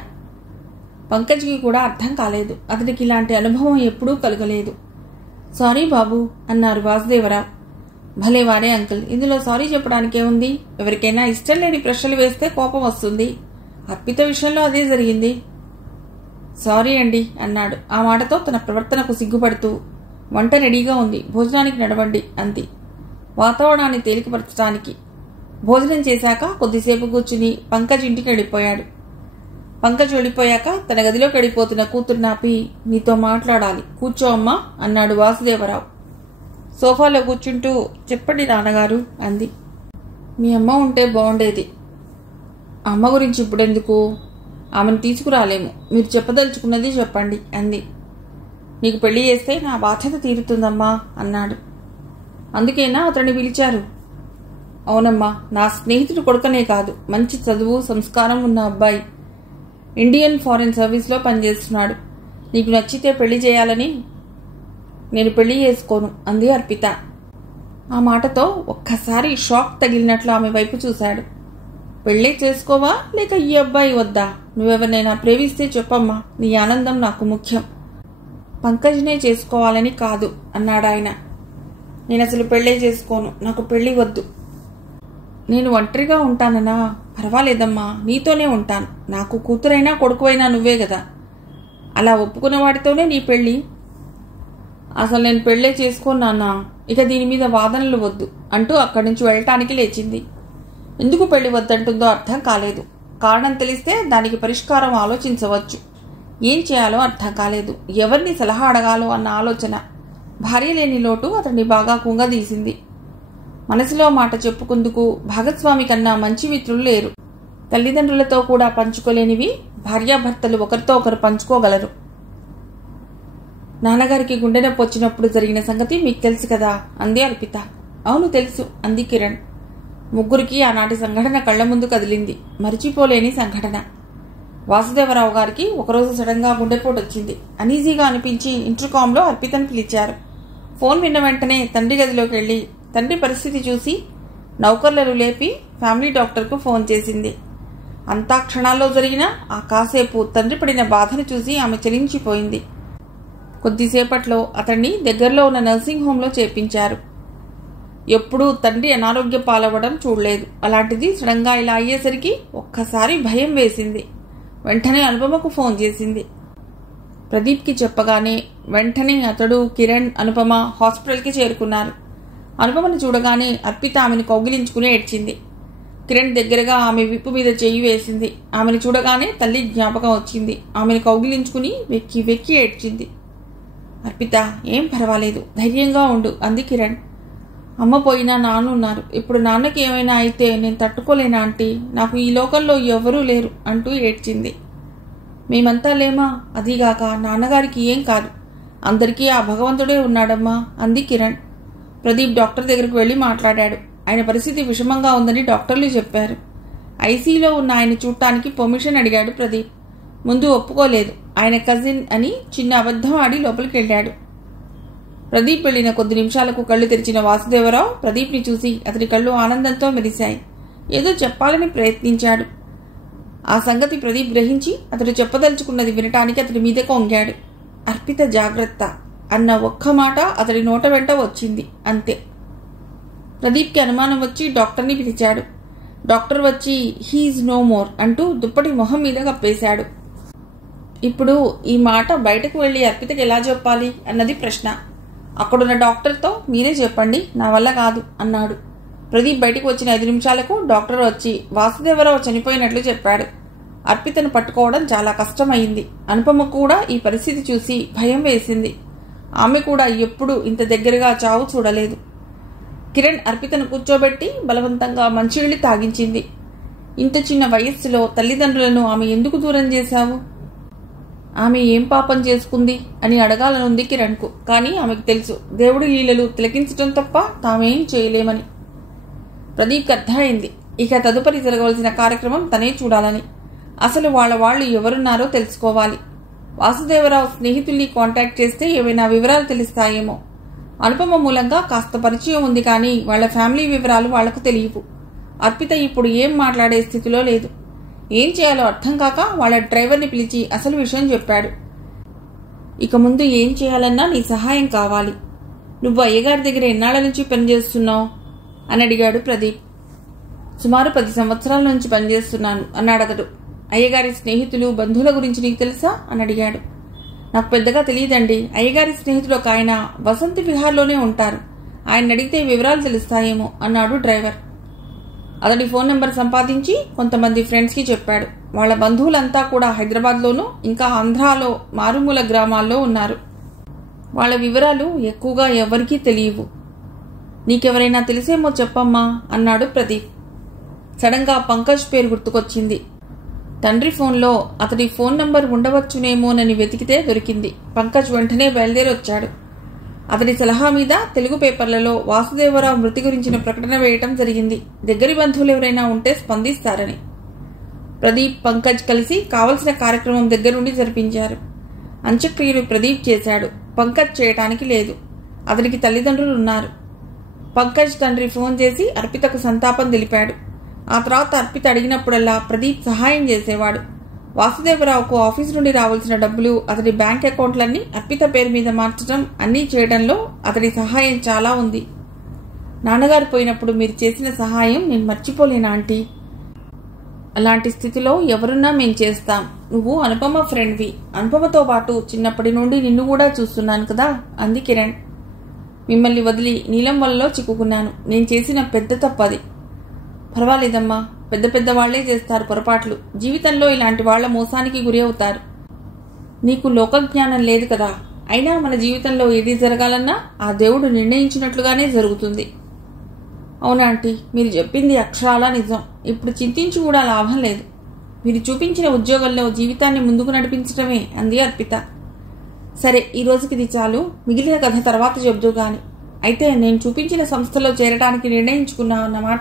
పంకజ్కి కూడా అర్థం కాలేదు. అతనికి ఇలాంటి అనుభవం ఎప్పుడూ కలగలేదు. సారీ బాబు అన్నారు వాసుదేవరావు. భలేవారే అంకుల్, ఇందులో సారీ చెప్పడానికే ఉంది? ఎవరికైనా ఇష్టం లేని ప్రశ్నలు వేస్తే కోపం వస్తుంది. అర్పిత విషయంలో అదే జరిగింది. సారీ అండి అన్నాడు. ఆ మాటతో తన ప్రవర్తనకు సిగ్గుపడుతూ, వంట రెడీగా ఉంది, భోజనానికి నడవండి అంది, వాతావరణాన్ని తేలికపరచడానికి. భోజనం చేశాక కొద్దిసేపు కూర్చుని పంకజ్ ఇంటికి వెళ్ళిపోయాడు. పంకజ్ వెళ్ళిపోయాక తన గదిలోకి వెళ్ళిపోతున్న కూతుర్నాపి, నీతో మాట్లాడాలి, కూర్చో అమ్మా అన్నాడు వాసుదేవరావు. సోఫాలో కూర్చుంటూ, చెప్పండి నాన్నగారు అంది. మీ అమ్మ ఉంటే బాగుండేది. అమ్మ గురించి ఇప్పుడెందుకు? ఆమెను తీసుకురాలేము. మీరు చెప్పదలుచుకున్నది చెప్పండి అంది. నీకు పెళ్లి చేస్తే నా బాధ్యత తీరుతుందమ్మా అన్నాడు. అందుకేనా అతన్ని పిలిచారు? అవునమ్మా, నా స్నేహితుడు కొడుకనే కాదు, మంచి చదువు సంస్కారం ఉన్న అబ్బాయి. ఇండియన్ ఫారెన్ సర్వీస్లో పనిచేస్తున్నాడు. నీకు నచ్చితే పెళ్లి చేయాలని. నేను పెళ్లి చేసుకోను అంది అర్పిత. ఆ మాటతో ఒక్కసారి షాక్ తగిలినట్లు ఆమె వైపు చూశాడు. పెళ్లే చేసుకోవా లేక ఈ అబ్బాయి వద్దా? నువ్వెవరినైనా ప్రేమిస్తే చెప్పమ్మా, నీ ఆనందం నాకు ముఖ్యం. పంకజ్నే చేసుకోవాలని కాదు అన్నాడాయన. నేను అసలు పెళ్లే చేసుకోను, నాకు పెళ్లి వద్దు. నేను ఒంటరిగా ఉంటానన్నా? పర్వాలేదమ్మా, నీతోనే ఉంటాను. నాకు కూతురైనా కొడుకువైనా నువ్వే కదా. అలా ఒప్పుకున్న వాడితోనే నీ పెళ్లి. అసలు నేను పెళ్లే చేసుకోనాన్నా, ఇక దీని మీద వాదనలు వద్దు అంటూ అక్కడి నుంచి వెళ్ళటానికి లేచింది. ఎందుకు పెళ్లి వద్దంటుందో అర్థం కాలేదు. కారణం తెలిస్తే దానికి పరిష్కారం ఆలోచించవచ్చు. ఏం చేయాలో అర్థం కాలేదు. ఎవరిని సలహా అడగాలో అన్న ఆలోచన. భార్య లేని లోటు అతన్ని బాగా కుంగదీసింది. మనసులో మాట చెప్పుకుందుకు భాగస్వామి కన్నా మంచి మిత్రులు లేరు. తల్లిదండ్రులతో కూడా పంచుకోలేనివి భార్యాభర్తలు ఒకరితో ఒకరు పంచుకోగలరు. నాన్నగారికి గుండె నొప్పి వచ్చినప్పుడు జరిగిన సంగతి మీకు తెలుసు కదా అంది అర్పిత. అవును తెలుసు అంది కిరణ్. ముగ్గురికి ఆనాటి సంఘటన కళ్ల ముందు కదిలింది. మరిచిపోలేని సంఘటన. వాసుదేవరావు గారికి ఒకరోజు సడన్గా గుండెపోటు వచ్చింది. అనీజీగా అనిపించి ఇంటర్కాంలో అర్పితను పిలిచారు. ఫోన్ విన్న వెంటనే తండ్రి గదిలోకి వెళ్లి తండ్రి పరిస్థితి చూసి నౌకర్లను లేపి ఫ్యామిలీ డాక్టర్కు ఫోన్ చేసింది. అంతా క్షణాల్లో జరిగిన ఆ కాసేపు తండ్రి పడిన బాధను చూసి ఆమె చలించిపోయింది. కొద్దిసేపట్లో అతన్ని దగ్గరలో ఉన్న నర్సింగ్ హోంలో చేర్పించారు. ఎప్పుడూ తండ్రి అనారోగ్య పాలవ్వడం చూడలేదు. అలాంటిది సడన్గా ఇలా అయ్యేసరికి ఒక్కసారి భయం వేసింది. వెంటనే అనుపమకు ఫోన్ చేసింది. ప్రదీప్కి చెప్పగానే వెంటనే అతడు, కిరణ్, అనుపమ హాస్పిటల్కి చేరుకున్నారు. అనుపమను చూడగానే అర్పిత ఆమెను కౌగిలించుకుని ఏడ్చింది. కిరణ్ దగ్గరగా ఆమె విప్పు మీద చెయ్యి వేసింది. ఆమెను చూడగానే తల్లి జ్ఞాపకం వచ్చింది. ఆమెను కౌగిలించుకుని వెక్కి వెక్కి ఏడ్చింది. అర్పిత, ఏం పర్వాలేదు, ధైర్యంగా ఉండు అంది కిరణ్. అమ్మ పోయినా నాన్నున్నారు. ఇప్పుడు నాన్నకి ఏమైనా అయితే నేను తట్టుకోలేనా ఆంటీ? నాకు ఈ లోకంలో ఎవరూ లేరు అంటూ ఏడ్చింది. మేమంతా లేమా? అదీగాక నాన్నగారికి ఏం కాదు, అందరికీ ఆ భగవంతుడే ఉన్నాడమ్మా అంది కిరణ్. ప్రదీప్ డాక్టర్ దగ్గరకు వెళ్లి మాట్లాడాడు. ఆయన పరిస్థితి విషమంగా ఉందని డాక్టర్లు చెప్పారు. ఐసీలో ఉన్న ఆయన చూడటానికి పర్మిషన్ అడిగాడు ప్రదీప్. ముందు ఒప్పుకోలేదు. ఆయన కజిన్ అని చిన్న అబద్ధం ఆడి లోపలికి వెళ్ళాడు. ప్రదీప్ వెళ్లిన కొద్ది నిమిషాలకు కళ్ళు తెరిచిన వాసుదేవరావు ప్రదీప్ని చూసి అతని కళ్ళు ఆనందంతో మెరిశాయి. ఏదో చెప్పాలని ప్రయత్నించాడు. ఆ సంగతి ప్రదీప్ గ్రహించి అతడు చెప్పదలుచుకున్నది వినటానికి అతడి మీదకు వంగాడు. అర్పిత జాగ్రత్త అన్న ఒక్క మాట అతడి నోట వెంట వచ్చింది, అంతే. ప్రదీప్కి అనుమానం వచ్చి డాక్టర్ని పిలిచాడు. డాక్టర్ వచ్చి హీఈస్ నో మోర్ అంటూ దుప్పటి మొహం మీద కప్పేశాడు. ఇప్పుడు ఈ మాట బయటకు వెళ్లి అర్పితకి ఎలా చెప్పాలి అన్నది ప్రశ్న. అక్కడున్న డాక్టర్తో మీరే చెప్పండి, నా వల్ల కాదు అన్నాడు. ప్రదీప్ బయటకు వచ్చిన 5 నిమిషాలకు డాక్టర్ వచ్చి వాసుదేవరావు చనిపోయినట్లు చెప్పాడు. అర్పితను పట్టుకోవడం చాలా కష్టమైంది. అనుపమ కూడా ఈ పరిస్థితి చూసి భయం వేసింది. ఆమె కూడా ఎప్పుడూ ఇంత దగ్గరగా చావు చూడలేదు. కిరణ్ అర్పితను కూర్చోబెట్టి బలవంతంగా మంచినీళ్లు తాగించింది. ఇంత చిన్న వయస్సులో తల్లిదండ్రులను ఆమె ఎందుకు దూరం చేశావు? ఆమె ఏం పాపం చేసుకుంది అని అడగాలనుంది కిరణ్కు. కానీ ఆమెకు తెలుసు, దేవుడి లీలలు తిలకించడం తప్ప తామేం చేయలేమని. ప్రదీప్కి అర్థమైంది, ఇక తదుపరి జరగవలసిన కార్యక్రమం తనే చూడాలని. అసలు వాళ్ళు ఎవరున్నారో తెలుసుకోవాలి. వాసుదేవరావు స్నేహితుల్ని కాంటాక్ట్ చేస్తే ఏవైనా వివరాలు తెలుస్తాయేమో. అనుపమ మూలంగా కాస్త పరిచయం ఉంది, కానీ వాళ్ల ఫ్యామిలీ వివరాలు వాళ్లకు తెలియవు. అర్పిత ఇప్పుడు ఏం మాట్లాడే స్థితిలో లేదు. ఏం చేయాలో అర్థం కాక వాళ్ళ డ్రైవర్ని పిలిచి అసలు విషయం చెప్పాడు. ఇక ముందు ఏం చేయాలన్నా నీ సహాయం కావాలి. నువ్వు అయ్యగారి దగ్గర ఎన్నాళ్ళ నుంచి పనిచేస్తున్నావు అని అడిగాడు ప్రదీప్. సుమారు 10 సంవత్సరాల నుంచి పనిచేస్తున్నాను అన్నాడు అతడు. అయ్యగారి స్నేహితులు బంధువుల గురించి నీకు తెలుసా అని అడిగాడు. నాకు పెద్దగా తెలియదండి. అయ్యగారి స్నేహితులు ఒక ఆయన వసంతి విహార్లోనే ఉంటారు. ఆయన అడిగితే వివరాలు తెలుస్తాయేమో అన్నాడు డ్రైవర్. అతడి ఫోన్ నెంబర్ సంపాదించి కొంతమంది ఫ్రెండ్స్కి చెప్పాడు. వాళ్ళ బంధువులంతా కూడా హైదరాబాద్లోనూ ఇంకా ఆంధ్రాలో మారుమూల గ్రామాల్లో ఉన్నారు. వాళ్ళ వివరాలు ఎక్కువగా ఎవరికీ తెలియవు. నీకెవరైనా తెలిసేమో చెప్పమ్మా అన్నాడు ప్రదీప్. సడన్గా పంకజ్ పేరు గుర్తుకొచ్చింది. తండ్రి ఫోన్లో అతడి ఫోన్ నంబర్ ఉండవచ్చునేమోనని వెతికితే దొరికింది. పంకజ్ వెంటనే బయలుదేరి వచ్చాడు. అతడి సలహా మీద తెలుగు పేపర్లలో వాసుదేవరావు మృతి గురించిన ప్రకటన వేయటం జరిగింది. దగ్గరి బంధువులు ఎవరైనా ఉంటే స్పందిస్తారని. ప్రదీప్, పంకజ్ కలిసి కావలసిన కార్యక్రమం దగ్గరుండి జరిపించారు. అంత్యక్రియలు ప్రదీప్ చేశాడు. పంకజ్ చేయటానికి లేదు. అతనికి తల్లిదండ్రులు ఉన్నారు. పంకజ్ తండ్రి ఫోన్ చేసి అర్పితకు సంతాపం తెలిపాడు. ఆ తర్వాత అర్పిత అడిగినప్పుడల్లా ప్రదీప్ సహాయం చేసేవాడు. వాసుదేవరావుకు ఆఫీసు నుండి రావాల్సిన డబ్బులు, అతడి బ్యాంక్ అకౌంట్లన్నీ అర్పిత పేరు మీద మార్చడం, అన్నీ చేయడంలో అతడి సహాయం చాలా ఉంది. నాన్నగారు పోయినప్పుడు మీరు చేసిన సహాయం నేను మర్చిపోలేను ఆంటీ. అలాంటి స్థితిలో ఎవరున్నా మేం చేస్తాం. నువ్వు అనుపమ ఫ్రెండ్వి. అనుపమతో పాటు చిన్నప్పటి నుండి నిన్ను కూడా చూస్తున్నాను కదా అంది కిరణ్. మిమ్మల్ని వదిలి నీలం వలలో చిక్కుకున్నాను. నేను చేసిన పెద్ద తప్పది. పర్వాలేదమ్మా, పెద్ద పెద్ద వాళ్లే చేస్తారు పొరపాట్లు. జీవితంలో ఇలాంటి వాళ్ల మోసానికి గురి అవుతారు. నీకు లోకజ్ఞానం లేదు కదా. అయినా మన జీవితంలో ఏది జరగాలన్నా ఆ దేవుడు నిర్ణయించినట్లుగానే జరుగుతుంది. అవునాంటీ, మీరు చెప్పింది అక్షరాలా నిజం. ఇప్పుడు చింతించి కూడా లాభం లేదు. మీరు చూపించిన ఉద్యోగంలో జీవితాన్ని ముందుకు నడిపించడమే అంది అర్పిత. సరే, ఈ రోజుకి ఇది చాలు. మిగిలిన కథ తర్వాత చెబుతూ గాని. అయితే నేను చూపించిన సంస్థలో చేరడానికి నిర్ణయించుకున్నా అన్నమాట.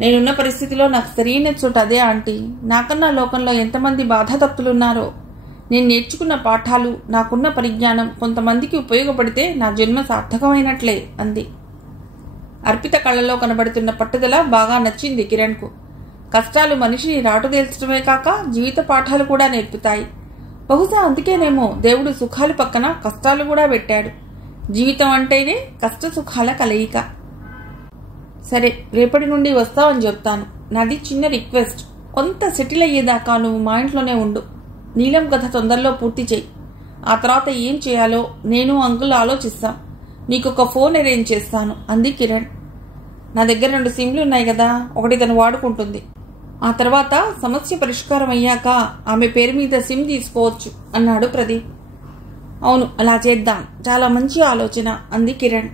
నేనున్న పరిస్థితిలో నాకు సరైన చోటు అదే ఆంటీ. నాకన్నా లోకంలో ఎంతమంది బాధాతప్తులున్నారో. నేను నేర్చుకున్న పాఠాలు, నాకున్న పరిజ్ఞానం కొంతమందికి ఉపయోగపడితే నా జన్మ సార్థకమైనట్లే అంది. అర్పిత కళ్ళలో కనబడుతున్న పట్టుదల బాగా నచ్చింది కిరణ్కు. కష్టాలు మనిషిని రాటుదేల్చడమే కాక జీవిత పాఠాలు కూడా నేర్పుతాయి. బహుశా అందుకేనేమో దేవుడు సుఖాలు పక్కన కష్టాలు కూడా పెట్టాడు. జీవితం అంటేనే కష్ట సుఖాల కలయిక. సరే, రేపటి నుండి వస్తావని చెప్తాను. నాది చిన్న రిక్వెస్ట్. కొంత సెటిల్ అయ్యేదాకా నువ్వు మా ఇంట్లోనే ఉండు. నీలం కథ తొందరలో పూర్తి చేయి. ఆ తర్వాత ఏం చేయాలో నేను అంకుల్ ఆలోచిస్తాం. నీకొక ఫోన్ అరేంజ్ చేస్తాను అంది కిరణ్. నా దగ్గర 2 సిమ్లు ఉన్నాయి కదా, ఒకటి తను వాడుకుంటుంది. ఆ తర్వాత సమస్య పరిష్కారం అయ్యాక ఆమె పేరు మీద సిమ్ తీసుకోవచ్చు అన్నాడు ప్రదీప్. అవును, అలా చేద్దాం. చాలా మంచి ఆలోచన అంది కిరణ్.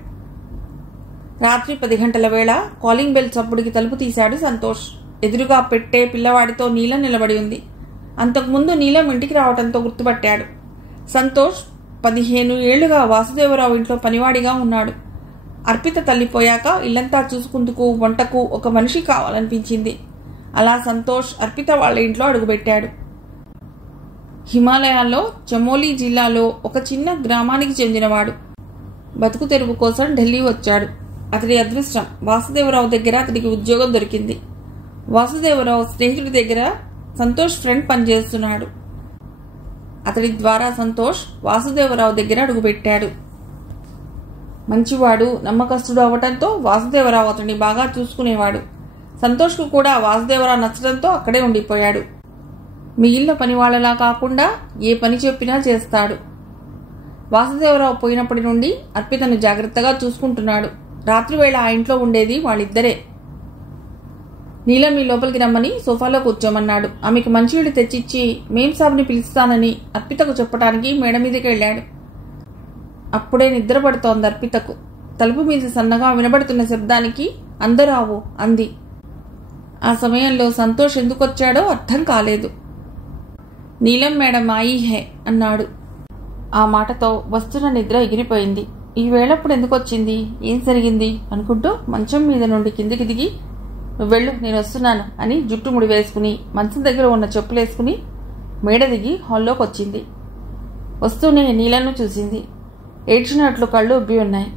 రాత్రి 10 గంటల వేళ కాలింగ్ బెల్ చప్పుడికి తలుపు తీశాడు సంతోష్. ఎదురుగా పెట్టే పిల్లవాడితో నీలం నిలబడి ఉంది. అంతకుముందు నీలం ఇంటికి రావడంతో గుర్తుపట్టాడు. సంతోష్ 15 ఏళ్లుగా వాసుదేవరావు ఇంట్లో పనివాడిగా ఉన్నాడు. అర్పిత తల్లిపోయాక ఇల్లంతా చూసుకుందుకు, వంటకు ఒక మనిషి కావాలనిపించింది. అలా సంతోష్ అర్పిత వాళ్ళ ఇంట్లో అడుగుపెట్టాడు. హిమాలయాల్లో చమోలీ జిల్లాలో ఒక చిన్న గ్రామానికి చెందినవాడు. బతుకు తెరువు కోసం ఢిల్లీ వచ్చాడు. అతడి అదృష్టం, వాసుదేవరావు దగ్గర అతడికి ఉద్యోగం దొరికింది. వాసుదేవరావు స్నేహితుడి దగ్గర సంతోష్ ఫ్రెండ్ పనిచేస్తున్నాడు. అతడి ద్వారా సంతోష్ వాసుదేవరావు దగ్గర అడుగుపెట్టాడు. మంచివాడు, నమ్మకస్తుడు అవటంతో వాసుదేవరావు అతడిని బాగా చూసుకునేవాడు. సంతోష్కు కూడా వాసుదేవరావు నచ్చడంతో అక్కడే ఉండిపోయాడు. మిగిలిన పని వాళ్ళలా కాకుండా ఏ పని చెప్పినా చేస్తాడు. వాసుదేవరావు పోయినప్పటి నుండి అర్పితను జాగ్రత్తగా చూసుకుంటున్నాడు. రాత్రివేళ ఆ ఇంట్లో ఉండేది వాళ్ళిద్దరే. నీలం మీ లోపలికి రమ్మని సోఫాలో కూర్చోమన్నాడు. ఆమెకు మంచినీళ్ళు తెచ్చిచ్చి మేం సాబ్ని పిలుస్తానని అర్పితకు చెప్పడానికి మేడ మీదకి వెళ్ళాడు. అప్పుడే నిద్ర పడుతోంది అర్పితకు. తలుపు మీద సన్నగా వినబడుతున్న శబ్దానికి అందరావు అంది. ఆ సమయంలో సంతోష్ ఎందుకొచ్చాడో అర్థం కాలేదు. నీలం మేడం ఆయి హే అన్నాడు. ఆ మాటతో వస్తున్న నిద్ర ఎగిరిపోయింది. ఈ వేళప్పుడు ఎందుకొచ్చింది, ఏం జరిగింది అనుకుంటూ మంచం మీద నుండి కిందికి దిగి నువ్వెళ్ళు, నేను వస్తున్నాను అని జుట్టు ముడి వేసుకుని మంచం దగ్గర ఉన్న చెప్పులేసుకుని మేడ దిగి హాల్లోకి వచ్చింది. వస్తూనే నీలను చూసింది. ఏడ్చినట్లు కళ్ళు ఉబ్బి ఉన్నాయి.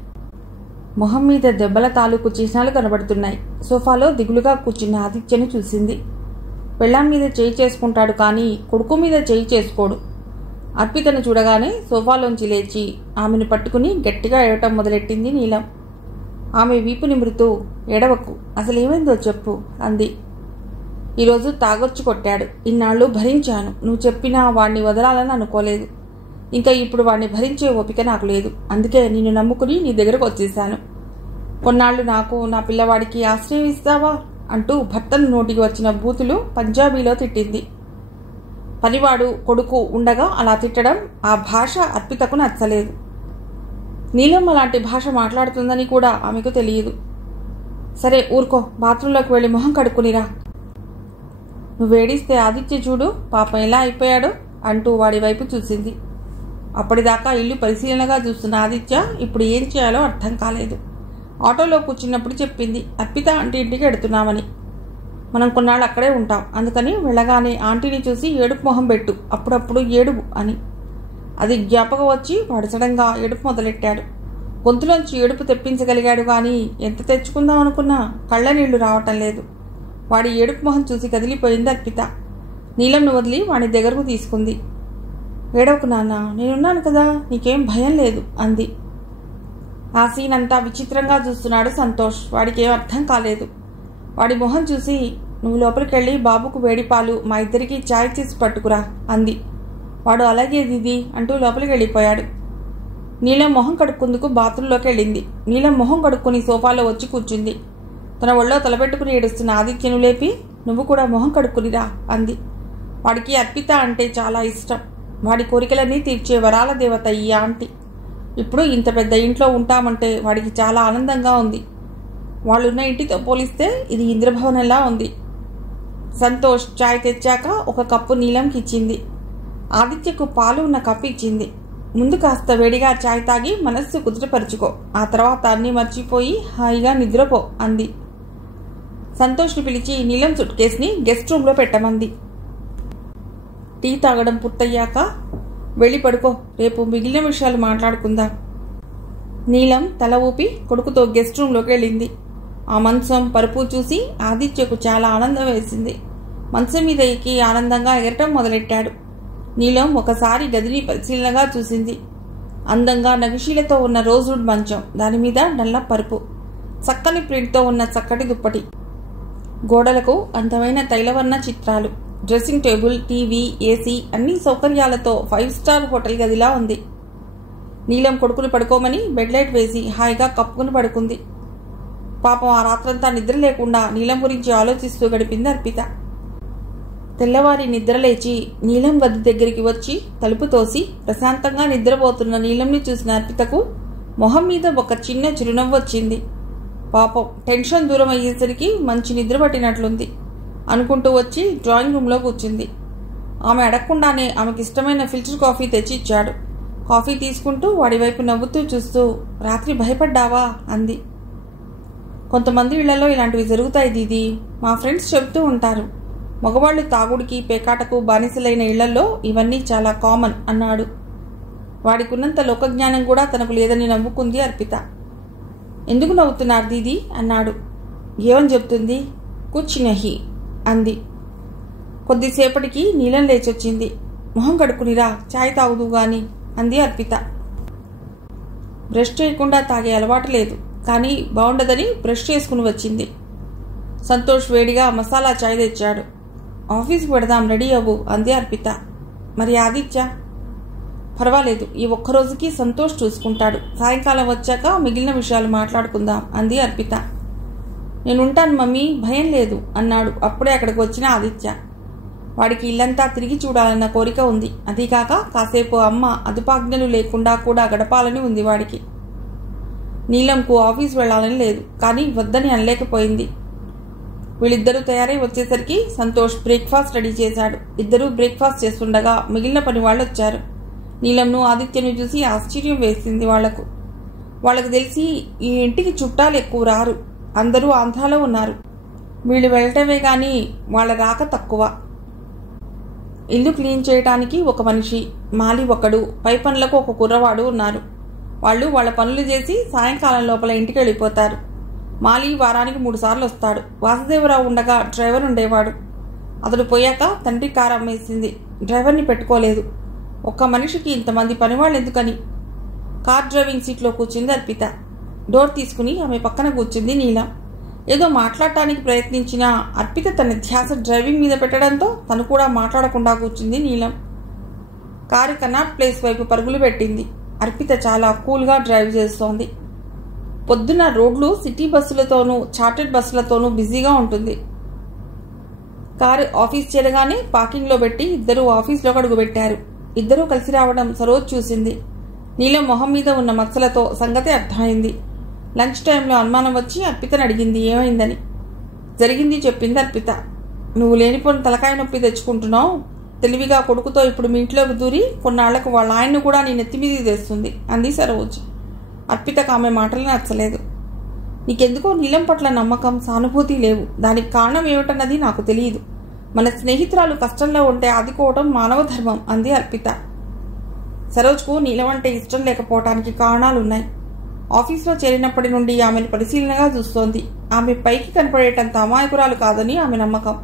మొహం మీద దెబ్బల తాలూకు చిహ్నాలు కనబడుతున్నాయి. సోఫాలో దిగులుగా కూర్చున్న ఆదిత్యను చూసింది. పెళ్ళాం మీద చేయి చేసుకుంటాడు కానీ కొడుకు మీద చేయి చేసుకోడు. అర్పితను చూడగానే సోఫాలోంచి లేచి ఆమెను పట్టుకుని గట్టిగా ఏడటం మొదలెట్టింది నీలం. ఆమె వీపు నిమురుతూ, ఏడవకు, అసలేమైందో చెప్పు అంది. ఈరోజు తాగొచ్చి కొట్టాడు. ఇన్నాళ్ళు భరించాను. నువ్వు చెప్పినా వాణ్ణి వదలాలని అనుకోలేదు. ఇంకా ఇప్పుడు వాణ్ణి భరించే ఓపిక నాకు లేదు. అందుకే నిన్ను నమ్ముకుని నీ దగ్గరకు వచ్చేసాను. కొన్నాళ్ళు నాకు, నా పిల్లవాడికి ఆశ్రయం ఇస్తావా అంటూ భర్తను నోటికి వచ్చిన బూతులు పంజాబీలో తిట్టింది. పనివాడు కొడుకు ఉండగా అలా తిట్టడం, ఆ భాష అర్పితకు నచ్చలేదు. నీలం అలాంటి భాష మాట్లాడుతుందని కూడా ఆమెకు తెలియదు. సరే ఊరుకో, బాత్రూంలోకి వెళ్ళి మొహం కడుక్కునిరా. నువ్వేడిస్తే ఆదిత్య చూడు పాపం ఎలా అయిపోయాడో అంటూ వాడి వైపు చూసింది. అప్పటిదాకా ఇల్లు పరిశీలనగా చూస్తున్న ఆదిత్య ఇప్పుడు ఏం చేయాలో అర్థం కాలేదు. ఆటోలో కూర్చున్నప్పుడు చెప్పింది, అర్పిత ఆంటీ ఇంటికి ఎడుతున్నామని. మనం కొన్నాళ్ళు అక్కడే ఉంటాం, అందుకని వెళ్ళగానే ఆంటీని చూసి ఏడుపు మొహం పెట్టు, అప్పుడప్పుడు ఏడుపు అని. అది జ్ఞాపకం వచ్చి వాడు సడన్గా ఏడుపు మొదలెట్టాడు. గొంతులోంచి ఏడుపు తెప్పించగలిగాడు కానీ ఎంత తెచ్చుకుందాం అనుకున్నా కళ్ళ నీళ్లు రావటం లేదు. వాడి ఏడుపు మొహం చూసి కదిలిపోయింది అర్పిత. నీలంను వదిలి వాడి దగ్గరకు తీసుకుంది. ఏడవకు నాన్న, నేనున్నాను కదా, నీకేం భయం లేదు అంది. ఆ సీన్ అంతా విచిత్రంగా చూస్తున్నాడు సంతోష్. వాడికి ఏం అర్థం కాలేదు. వాడి మొహం చూసి, నువ్వు లోపలికెళ్ళి బాబుకు వేడిపాలు మా ఇద్దరికి చాయ్ చేసి పట్టుకురా అంది. వాడు అలాగే దీది అంటూ లోపలికి వెళ్ళిపోయాడు. నీలం మొహం కడుక్కుందుకు బాత్రూంలోకి వెళ్ళింది. నీలం మొహం కడుక్కుని సోఫాలో వచ్చి కూర్చుంది. తన ఒళ్ళో తలపెట్టుకుని ఏడుస్తున్న ఆదిత్యను లేపి, నువ్వు కూడా మొహం కడుక్కునిరా అంది. వాడికి అర్పిత అంటే చాలా ఇష్టం. వాడి కోరికలన్నీ తీర్చే వరాల దేవత ఈ ఆంటీ. ఇప్పుడు ఇంత పెద్ద ఇంట్లో ఉంటామంటే వాడికి చాలా ఆనందంగా ఉంది. వాళ్ళున్న ఇంటితో పోలిస్తే ఇది ఇంద్రభవనంలా ఉంది. సంతోష్ చాయ్ తెచ్చాక ఒక కప్పు నీలంకి ఇచ్చింది. ఆదిత్యకు పాలు ఉన్న కప్పు ఇచ్చింది. ముందు కాస్త వేడిగా చాయ్ తాగి మనస్సు కుదుటపరుచుకో, ఆ తర్వాత అన్నీ మర్చిపోయి హాయిగా నిద్రపో అంది. సంతోష్ని పిలిచి నీలం సూట్ కేసుని గెస్ట్ రూమ్లో పెట్టమంది. టీ తాగడం పూర్తయ్యాక వెళ్ళి పడుకో, రేపు మిగిలిన విషయాలు మాట్లాడుకుందాం. నీలం తల ఊపి కొడుకుతో గెస్ట్ రూమ్లోకి వెళ్ళింది. ఆ మంచం పరుపు చూసి ఆదిత్యకు చాలా ఆనందం వేసింది. మంచం మీద ఎక్కి ఆనందంగా ఎగరటం మొదలెట్టాడు. నీలం ఒకసారి గదిని పరిశీలనగా చూసింది. అందంగా నగిశీలతో ఉన్న రోజ్వుడ్ మంచం, దానిమీద నల్ల పరుపు, చక్కని ప్రింట్తో ఉన్న చక్కటి దుప్పటి, గోడలకు అందమైన తైలవర్ణ చిత్రాలు, డ్రెస్సింగ్ టేబుల్, టీవీ, ఏసీ అన్ని సౌకర్యాలతో 5 స్టార్ హోటల్ గదిలా ఉంది. నీలం కొడుకుని పడుకోమని బెడ్ లైట్ వేసి హాయిగా కప్పుకుని పడుకుంది. పాపం ఆ రాత్రంతా నిద్ర లేకుండా నీలం గురించి ఆలోచిస్తూ గడిపింది అర్పిత. తెల్లవారి నిద్రలేచి నీలం గది దగ్గరికి వచ్చి తలుపు తోసి ప్రశాంతంగా నిద్రపోతున్న నీలంని చూసిన అర్పితకు మొహం మీద ఒక చిన్న చిరునవ్వు వచ్చింది. పాపం టెన్షన్ దూరం అయ్యేసరికి మంచి నిద్ర పట్టినట్లుంది అనుకుంటూ వచ్చి డ్రాయింగ్ రూమ్లో కూర్చుంది. ఆమె అడగకుండానే ఆమెకి ఇష్టమైన ఫిల్టర్ కాఫీ తెచ్చి ఇచ్చాడు. కాఫీ తీసుకుంటూ వాడి వైపు నవ్వుతూ చూస్తూ, రాత్రి భయపడ్డావా అంది. కొంతమంది ఇళ్లలో ఇలాంటివి జరుగుతాయి దీది, మా ఫ్రెండ్స్ చెబుతూ ఉంటారు. మగవాళ్లు తాగుడికి పేకాటకు బానిసలైన ఇళ్లలో ఇవన్నీ చాలా కామన్ అన్నాడు. వాడికున్నంత లోకజ్ఞానం కూడా తనకు లేదని నవ్వుకుంది అర్పిత. ఎందుకు నవ్వుతున్నారు దీది అన్నాడు. ఏమని చెప్తుంది, కుచ్ నహి అంది. కొద్దిసేపటికి నీలం లేచొచ్చింది. మొహం కడుక్కునిరా, చాయ్ తాగుదు గాని అంది అర్పిత. బ్రష్ చేయకుండా తాగే అలవాటు లేదు, కానీ బాగుండదని బ్రష్ చేసుకుని వచ్చింది. సంతోష్ వేడిగా మసాలా చాయ్ తెచ్చాడు. ఆఫీస్కి పెడదాం, రెడీ అవ్వు అంది అర్పిత. మరి ఆదిత్య? పర్వాలేదు, ఈ ఒక్కరోజుకి సంతోష్ చూసుకుంటాడు, సాయంకాలం వచ్చాక మిగిలిన విషయాలు మాట్లాడుకుందాం అంది అర్పిత. నేనుంటాను మమ్మీ, భయం లేదు అన్నాడు అప్పుడే అక్కడికి వచ్చిన ఆదిత్య. వాడికి ఇల్లంతా తిరిగి చూడాలన్న కోరిక ఉంది. అదీకాక కాసేపు అమ్మ అదుపాజ్ఞలు లేకుండా కూడా గడపాలని ఉంది వాడికి. నీలంకు ఆఫీస్ వెళ్లాలని లేదు, కానీ వద్దని అనలేకపోయింది. వీళ్ళిద్దరూ తయారై వచ్చేసరికి సంతోష్ బ్రేక్ఫాస్ట్ రెడీ చేశాడు. ఇద్దరూ బ్రేక్ఫాస్ట్ చేస్తుండగా మిగిలిన పని వాళ్ళు వచ్చారు. నీలంను ఆదిత్యను చూసి ఆశ్చర్యం వేసింది వాళ్లకు. వాళ్ళకు తెలిసి ఈ ఇంటికి చుట్టాలు ఎక్కువ రారు, అందరూ ఆంధ్రాలో ఉన్నారు. వీళ్ళు వెళ్ళటమే గాని వాళ్ళ రాక తక్కువ. ఇల్లు క్లీన్ చేయడానికి ఒక మనిషి, మాలి ఒకడు, పై పనులకు ఒక కుర్రవాడు ఉన్నారు. వాళ్ళు వాళ్ళ పనులు చేసి సాయంకాలం లోపల ఇంటికి వెళ్ళిపోతారు. మాలి వారానికి 3 సార్లు వస్తాడు. వాసుదేవరావు ఉండగా డ్రైవర్ ఉండేవాడు. అతడు పోయాక తండ్రి కారు అమ్మేసింది, డ్రైవర్ని పెట్టుకోలేదు. ఒక్క మనిషికి ఇంతమంది పనివాళ్ళు ఎందుకని. కార్ డ్రైవింగ్ సీట్లో కూర్చుంది అర్పిత. డోర్ తీసుకుని ఆమె పక్కన కూర్చుంది నీలం. ఏదో మాట్లాడటానికి ప్రయత్నించినా అర్పిత తన ధ్యాస డ్రైవింగ్ మీద పెట్టడంతో తను కూడా మాట్లాడకుండా కూర్చుంది నీలం. కారు కనాట్ ప్లేస్ వైపు పరుగులు పెట్టింది. అర్పిత చాలా కూల్గా డ్రైవ్ చేస్తోంది. పొద్దున రోడ్లు సిటీ బస్సులతోనూ చార్టెడ్ బస్సులతోనూ బిజీగా ఉంటుంది. కారు ఆఫీస్ చేరగానే పార్కింగ్లో పెట్టి ఇద్దరూ ఆఫీస్లోకి అడుగుపెట్టారు. ఇద్దరూ కలిసి రావడం సరోజ్ చూసింది. నీలం మొహం మీద ఉన్న మచ్చలతో సంగతి అర్థమైంది. లంచ్ టైంలో అనుమానం వచ్చి అర్పితను అడిగింది ఏమైందని. జరిగింది చెప్పింది అర్పిత. నువ్వు లేనిపోని తలకాయ నొప్పి తెచ్చుకుంటున్నావు. తెలివిగా కొడుకుతో ఇప్పుడు మీ ఇంట్లోకి దూరి కొన్నాళ్లకు వాళ్ళ ఆయన్ను కూడా నీ నెత్తిమీది తెస్తుంది అంది సరోజ్. అర్పితకు ఆమె మాటలు నచ్చలేదు. నీకెందుకో నీలం పట్ల నమ్మకం, సానుభూతి లేవు. దానికి కారణం ఏమిటన్నది నాకు తెలియదు. మన స్నేహితురాలు కష్టంలో ఉంటే ఆదుకోవడం మానవ ధర్మం అంది అర్పిత. సరోజ్కు నీలం అంటే ఇష్టం లేకపోవటానికి కారణాలున్నాయి. ఆఫీస్లో చేరినప్పటి నుండి ఆమెను పరిశీలనగా చూస్తోంది. ఆమె పైకి కనపడేటంత అమాయకురాలు కాదని ఆమె నమ్మకం.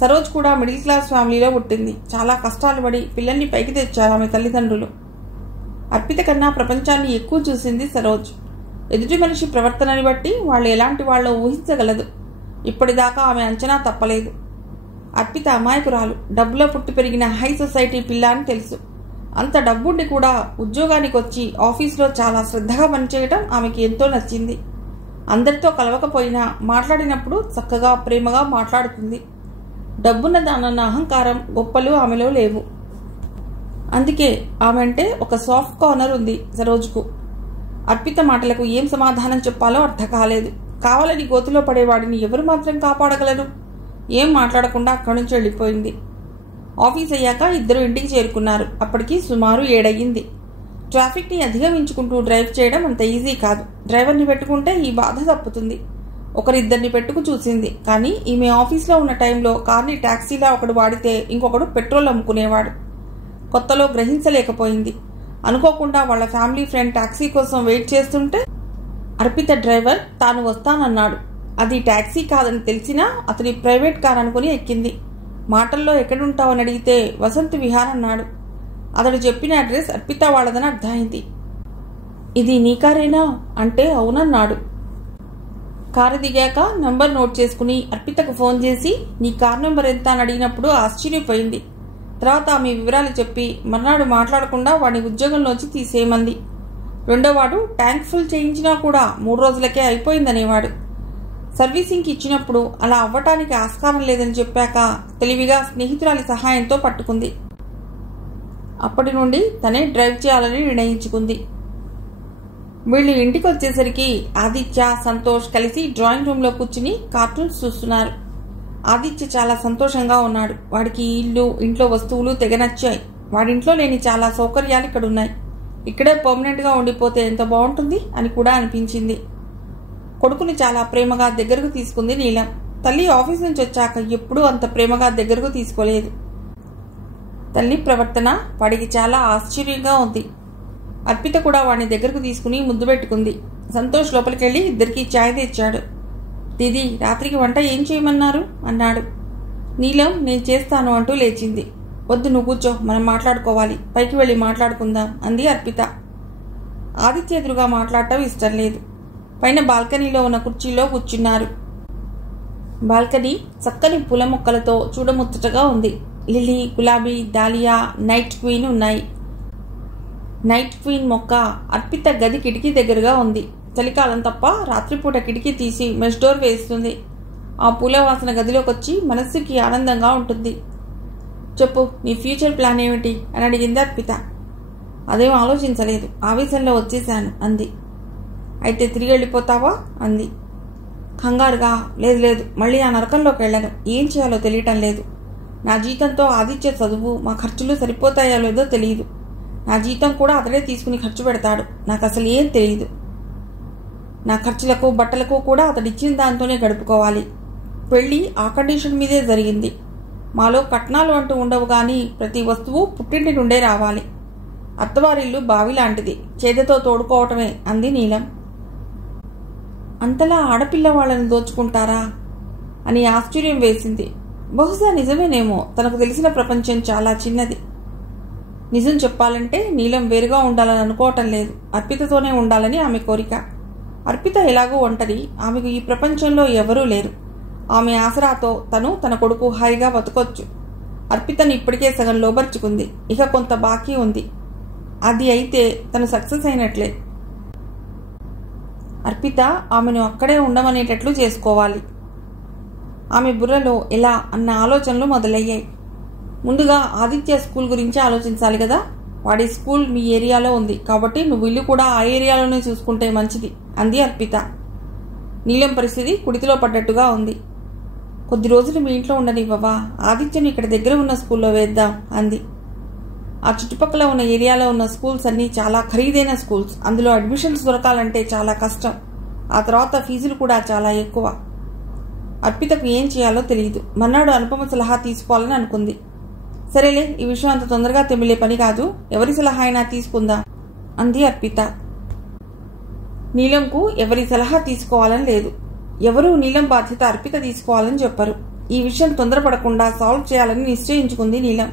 సరోజ్ కూడా మిడిల్ క్లాస్ ఫ్యామిలీలో పుట్టింది. చాలా కష్టాలు పడి పిల్లల్ని పైకి తెచ్చారు ఆమె తల్లిదండ్రులు. అర్పిత కన్నా ప్రపంచాన్ని ఎక్కువ చూసింది సరోజ్. ఎదుటి మనిషి ప్రవర్తనని బట్టి వాళ్ళు ఎలాంటి వాళ్ళో ఊహించగలదు. ఇప్పటిదాకా ఆమె అంచనా తప్పలేదు. అర్పిత అమాయకురాలు, డబ్బులో పుట్టి పెరిగిన హై సొసైటీ పిల్ల అని తెలుసు. అంత డబ్బుండి కూడా ఉద్యోగానికి వచ్చి ఆఫీస్లో చాలా శ్రద్ధగా పనిచేయటం ఆమెకి ఎంతో నచ్చింది. అందరితో కలవకపోయినా మాట్లాడినప్పుడు చక్కగా ప్రేమగా మాట్లాడుతుంది. డబ్బున్నదానన్న అహంకారం, గొప్పలు ఆమెలో లేవు. అందుకే ఆమె అంటే ఒక సాఫ్ట్ కార్నర్ ఉంది సరోజ్కు. అర్పిత మాటలకు ఏం సమాధానం చెప్పాలో అర్థం కాలేదు. కావాలని గోతులో పడేవాడిని ఎవరు మాత్రం కాపాడగలరు? ఏం మాట్లాడకుండా అక్కడి నుంచి వెళ్ళిపోయింది. ఆఫీస్ అయ్యాక ఇద్దరు ఇంటికి చేరుకున్నారు. అప్పటికి సుమారు 7 అయ్యింది. ట్రాఫిక్ని అధిగమించుకుంటూ డ్రైవ్ చేయడం అంత ఈజీ కాదు. డ్రైవర్ని పెట్టుకుంటే ఈ బాధ తప్పుతుంది. ఒకరిద్దరిని పెట్టుకు చూసింది. కానీ ఈమె ఆఫీస్లో ఉన్న టైంలో కార్ని ట్యాక్సీలా ఒకడు వాడితే ఇంకొకడు పెట్రోల్ అమ్ముకునేవాడు. కొత్తలో గ్రహించలేకపోయింది. అనుకోకుండా వాళ్ళ ఫ్యామిలీ ఫ్రెండ్ ట్యాక్సీ కోసం వెయిట్ చేస్తుంటే అర్పిత డ్రైవర్ తాను వస్తానన్నాడు. అది ట్యాక్సీ కాదని తెలిసినా అతని ప్రైవేట్ కార్ అనుకుని ఎక్కింది. మాటల్లో ఎక్కడుంటావని అడిగితే వసంత్ విహార్ అన్నాడు. అతడు చెప్పిన అడ్రస్ అర్పిత వాళ్ళదని అర్థమైంది. ఇది నీ కారేనా అంటే అవునన్నాడు. కారు దిగాక నంబర్ నోట్ చేసుకుని అర్పితకు ఫోన్ చేసి నీ కార్ నెంబర్ ఎంత అని అడిగినప్పుడు ఆశ్చర్యపోయింది. తర్వాత ఆమె వివరాలు చెప్పి మర్నాడు మాట్లాడకుండా వాడిని ఉద్యోగంలోంచి తీసేయమంది. రెండోవాడు ట్యాంక్ ఫుల్ చేయించినా కూడా 3 రోజులకే అయిపోయిందనేవాడు. సర్వీసింగ్కి ఇచ్చినప్పుడు అలా అవ్వటానికి ఆస్కారం లేదని చెప్పాక తెలివిగా స్నేహితురాలి సహాయంతో పట్టుకుంది. అప్పటి నుండి తనే డ్రైవ్ చేయాలని నిర్ణయించుకుంది. వీళ్ళు ఇంటికి వచ్చేసరికి ఆదిత్య, సంతోష్ కలిసి డ్రాయింగ్ రూమ్లో కూర్చుని కార్టూన్స్ చూస్తున్నారు. ఆదిత్య చాలా సంతోషంగా ఉన్నాడు. వాడికి ఇల్లు, ఇంట్లో వస్తువులు తెగ నచ్చాయి. వాడింట్లో లేని చాలా సౌకర్యాలు ఇక్కడున్నాయి. ఇక్కడే పర్మనెంట్గా ఉండిపోతే ఎంత బాగుంటుంది అని కూడా అనిపించింది. కొడుకుని చాలా ప్రేమగా దగ్గరకు తీసుకుంది నీలం. తల్లి ఆఫీస్ నుంచి వచ్చాక ఎప్పుడూ అంత ప్రేమగా దగ్గరకు తీసుకోలేదు. తల్లి ప్రవర్తన వాడికి చాలా ఆశ్చర్యంగా ఉంది. అర్పిత కూడా వాడిని దగ్గరకు తీసుకుని ముద్దు పెట్టుకుంది. సంతోష్ లోపలికెళ్ళి ఇద్దరికి ఛాయ్ తెచ్చాడు. దీదీ, రాత్రికి వంట ఏం చేయమన్నారు అన్నాడు. నీలం నేను చేస్తాను అంటూ లేచింది. వద్దు, నువ్వు కూర్చో, మనం మాట్లాడుకోవాలి, పైకి వెళ్ళి మాట్లాడుకుందాం అంది అర్పిత. ఆదిత్య ఎదురుగా మాట్లాడటం ఇష్టం లేదు. పైన బాల్కనీలో ఉన్న కుర్చీలో కూర్చున్నారు. బాల్కనీ చక్కని పూల మొక్కలతో చూడముచ్చటగా ఉంది. లిలీ, గులాబీ, దాలియా, నైట్ క్వీన్ ఉన్నాయి. నైట్ క్వీన్ మొక్క అర్పిత గది కిటికీ దగ్గరగా ఉంది. చలికాలం తప్ప రాత్రిపూట కిటికీ తీసి మెష్ డోర్ వేస్తుంది. ఆ పూల వాసన గదిలోకి వచ్చి మనస్సుకి ఆనందంగా ఉంటుంది. చెప్పు, నీ ఫ్యూచర్ ప్లాన్ ఏమిటి అని అడిగింది అర్పిత. అదేం ఆలోచించలేదు, ఆవేశంలో వచ్చేశాను అంది. అయితే తిరిగి వెళ్ళిపోతావా అంది కంగారుగా. లేదు లేదు, మళ్ళీ ఆ నరకంలోకి వెళ్ళను. ఏం చేయాలో తెలియటం లేదు. నా జీతంతో ఆదిత్య చదువు, మా ఖర్చులు సరిపోతాయో లేదో తెలియదు. నా జీతం కూడా అతడే తీసుకుని ఖర్చు పెడతాడు. నాకు అసలు ఏం తెలియదు. నా ఖర్చులకు బట్టలకు కూడా అతడిచ్చిన దాంతోనే గడుపుకోవాలి. పెళ్ళి ఆ కండిషన్ మీదే జరిగింది. మాలో కట్నాలు అంటూ ఉండవు, కానీ ప్రతి వస్తువు పుట్టింటి నుండే రావాలి. అత్తవారిల్లు బావి లాంటిది, చేదతో తోడుకోవటమే అంది నీలం. అంతలా ఆడపిల్ల వాళ్ళని దోచుకుంటారా అని ఆశ్చర్యం వేసింది. బహుశా నిజమేనేమో. తనకు తెలిసిన ప్రపంచం చాలా చిన్నది. నిజం చెప్పాలంటే నీలం వేరుగా ఉండాలని అనుకోవటం లేదు. అర్పితతోనే ఉండాలని ఆమె కోరిక. అర్పిత ఎలాగో ఒంటరి, ఆమెకు ఈ ప్రపంచంలో ఎవరూ లేరు. ఆమె ఆసరాతో తన కొడుకు హాయిగా బతకొచ్చు. అర్పితను ఇప్పటికే సగం లోబర్చుకుంది. ఇక కొంత బాకీ ఉంది. అది అయితే తను సక్సెస్ అయినట్లే. అర్పిత ఆమెను అక్కడే ఉండమనేటట్లు చేసుకోవాలి. ఆమె బుర్రలో ఎలా అన్న ఆలోచనలు మొదలయ్యాయి. ముందుగా ఆదిత్య స్కూల్ గురించి ఆలోచించాలి కదా. వాడి స్కూల్ మీ ఏరియాలో ఉంది కాబట్టి నువ్వు ఇల్లు కూడా ఆ ఏరియాలోనే చూసుకుంటే మంచిది అంది అర్పిత. నీలం పరిస్థితి కుడితిలో పడ్డట్టుగా ఉంది. కొద్ది రోజులు మీ ఇంట్లో ఉండనివ్వవా? ఆదిత్యను ఇక్కడ దగ్గర ఉన్న స్కూల్లో వేద్దాం అంది. ఆ చుట్టుపక్కల ఉన్న ఏరియాలో ఉన్న స్కూల్స్ అన్నీ చాలా ఖరీదైన స్కూల్స్. అందులో అడ్మిషన్స్ దొరకాలంటే చాలా కష్టం. ఆ తర్వాత ఫీజులు కూడా చాలా ఎక్కువ. అర్పితకు ఏం చేయాలో తెలియదు. మన్నాడు అనుపమ సలహా తీసుకోవాలని అనుకుంది. సరేలే, ఈ విషయం అంత తొందరగా తెమిలే పని కాదు. ఎవరి సలహా అయినా తీసుకుందా అంది అర్పిత. నీలంకు ఎవరి సలహా తీసుకోవాలని లేదు. ఎవరూ నీలం బాధ్యత అర్పిత తీసుకోవాలని చెప్పరు. ఈ విషయం తొందరపడకుండా సాల్వ్ చేయాలని నిశ్చయించుకుంది నీలం.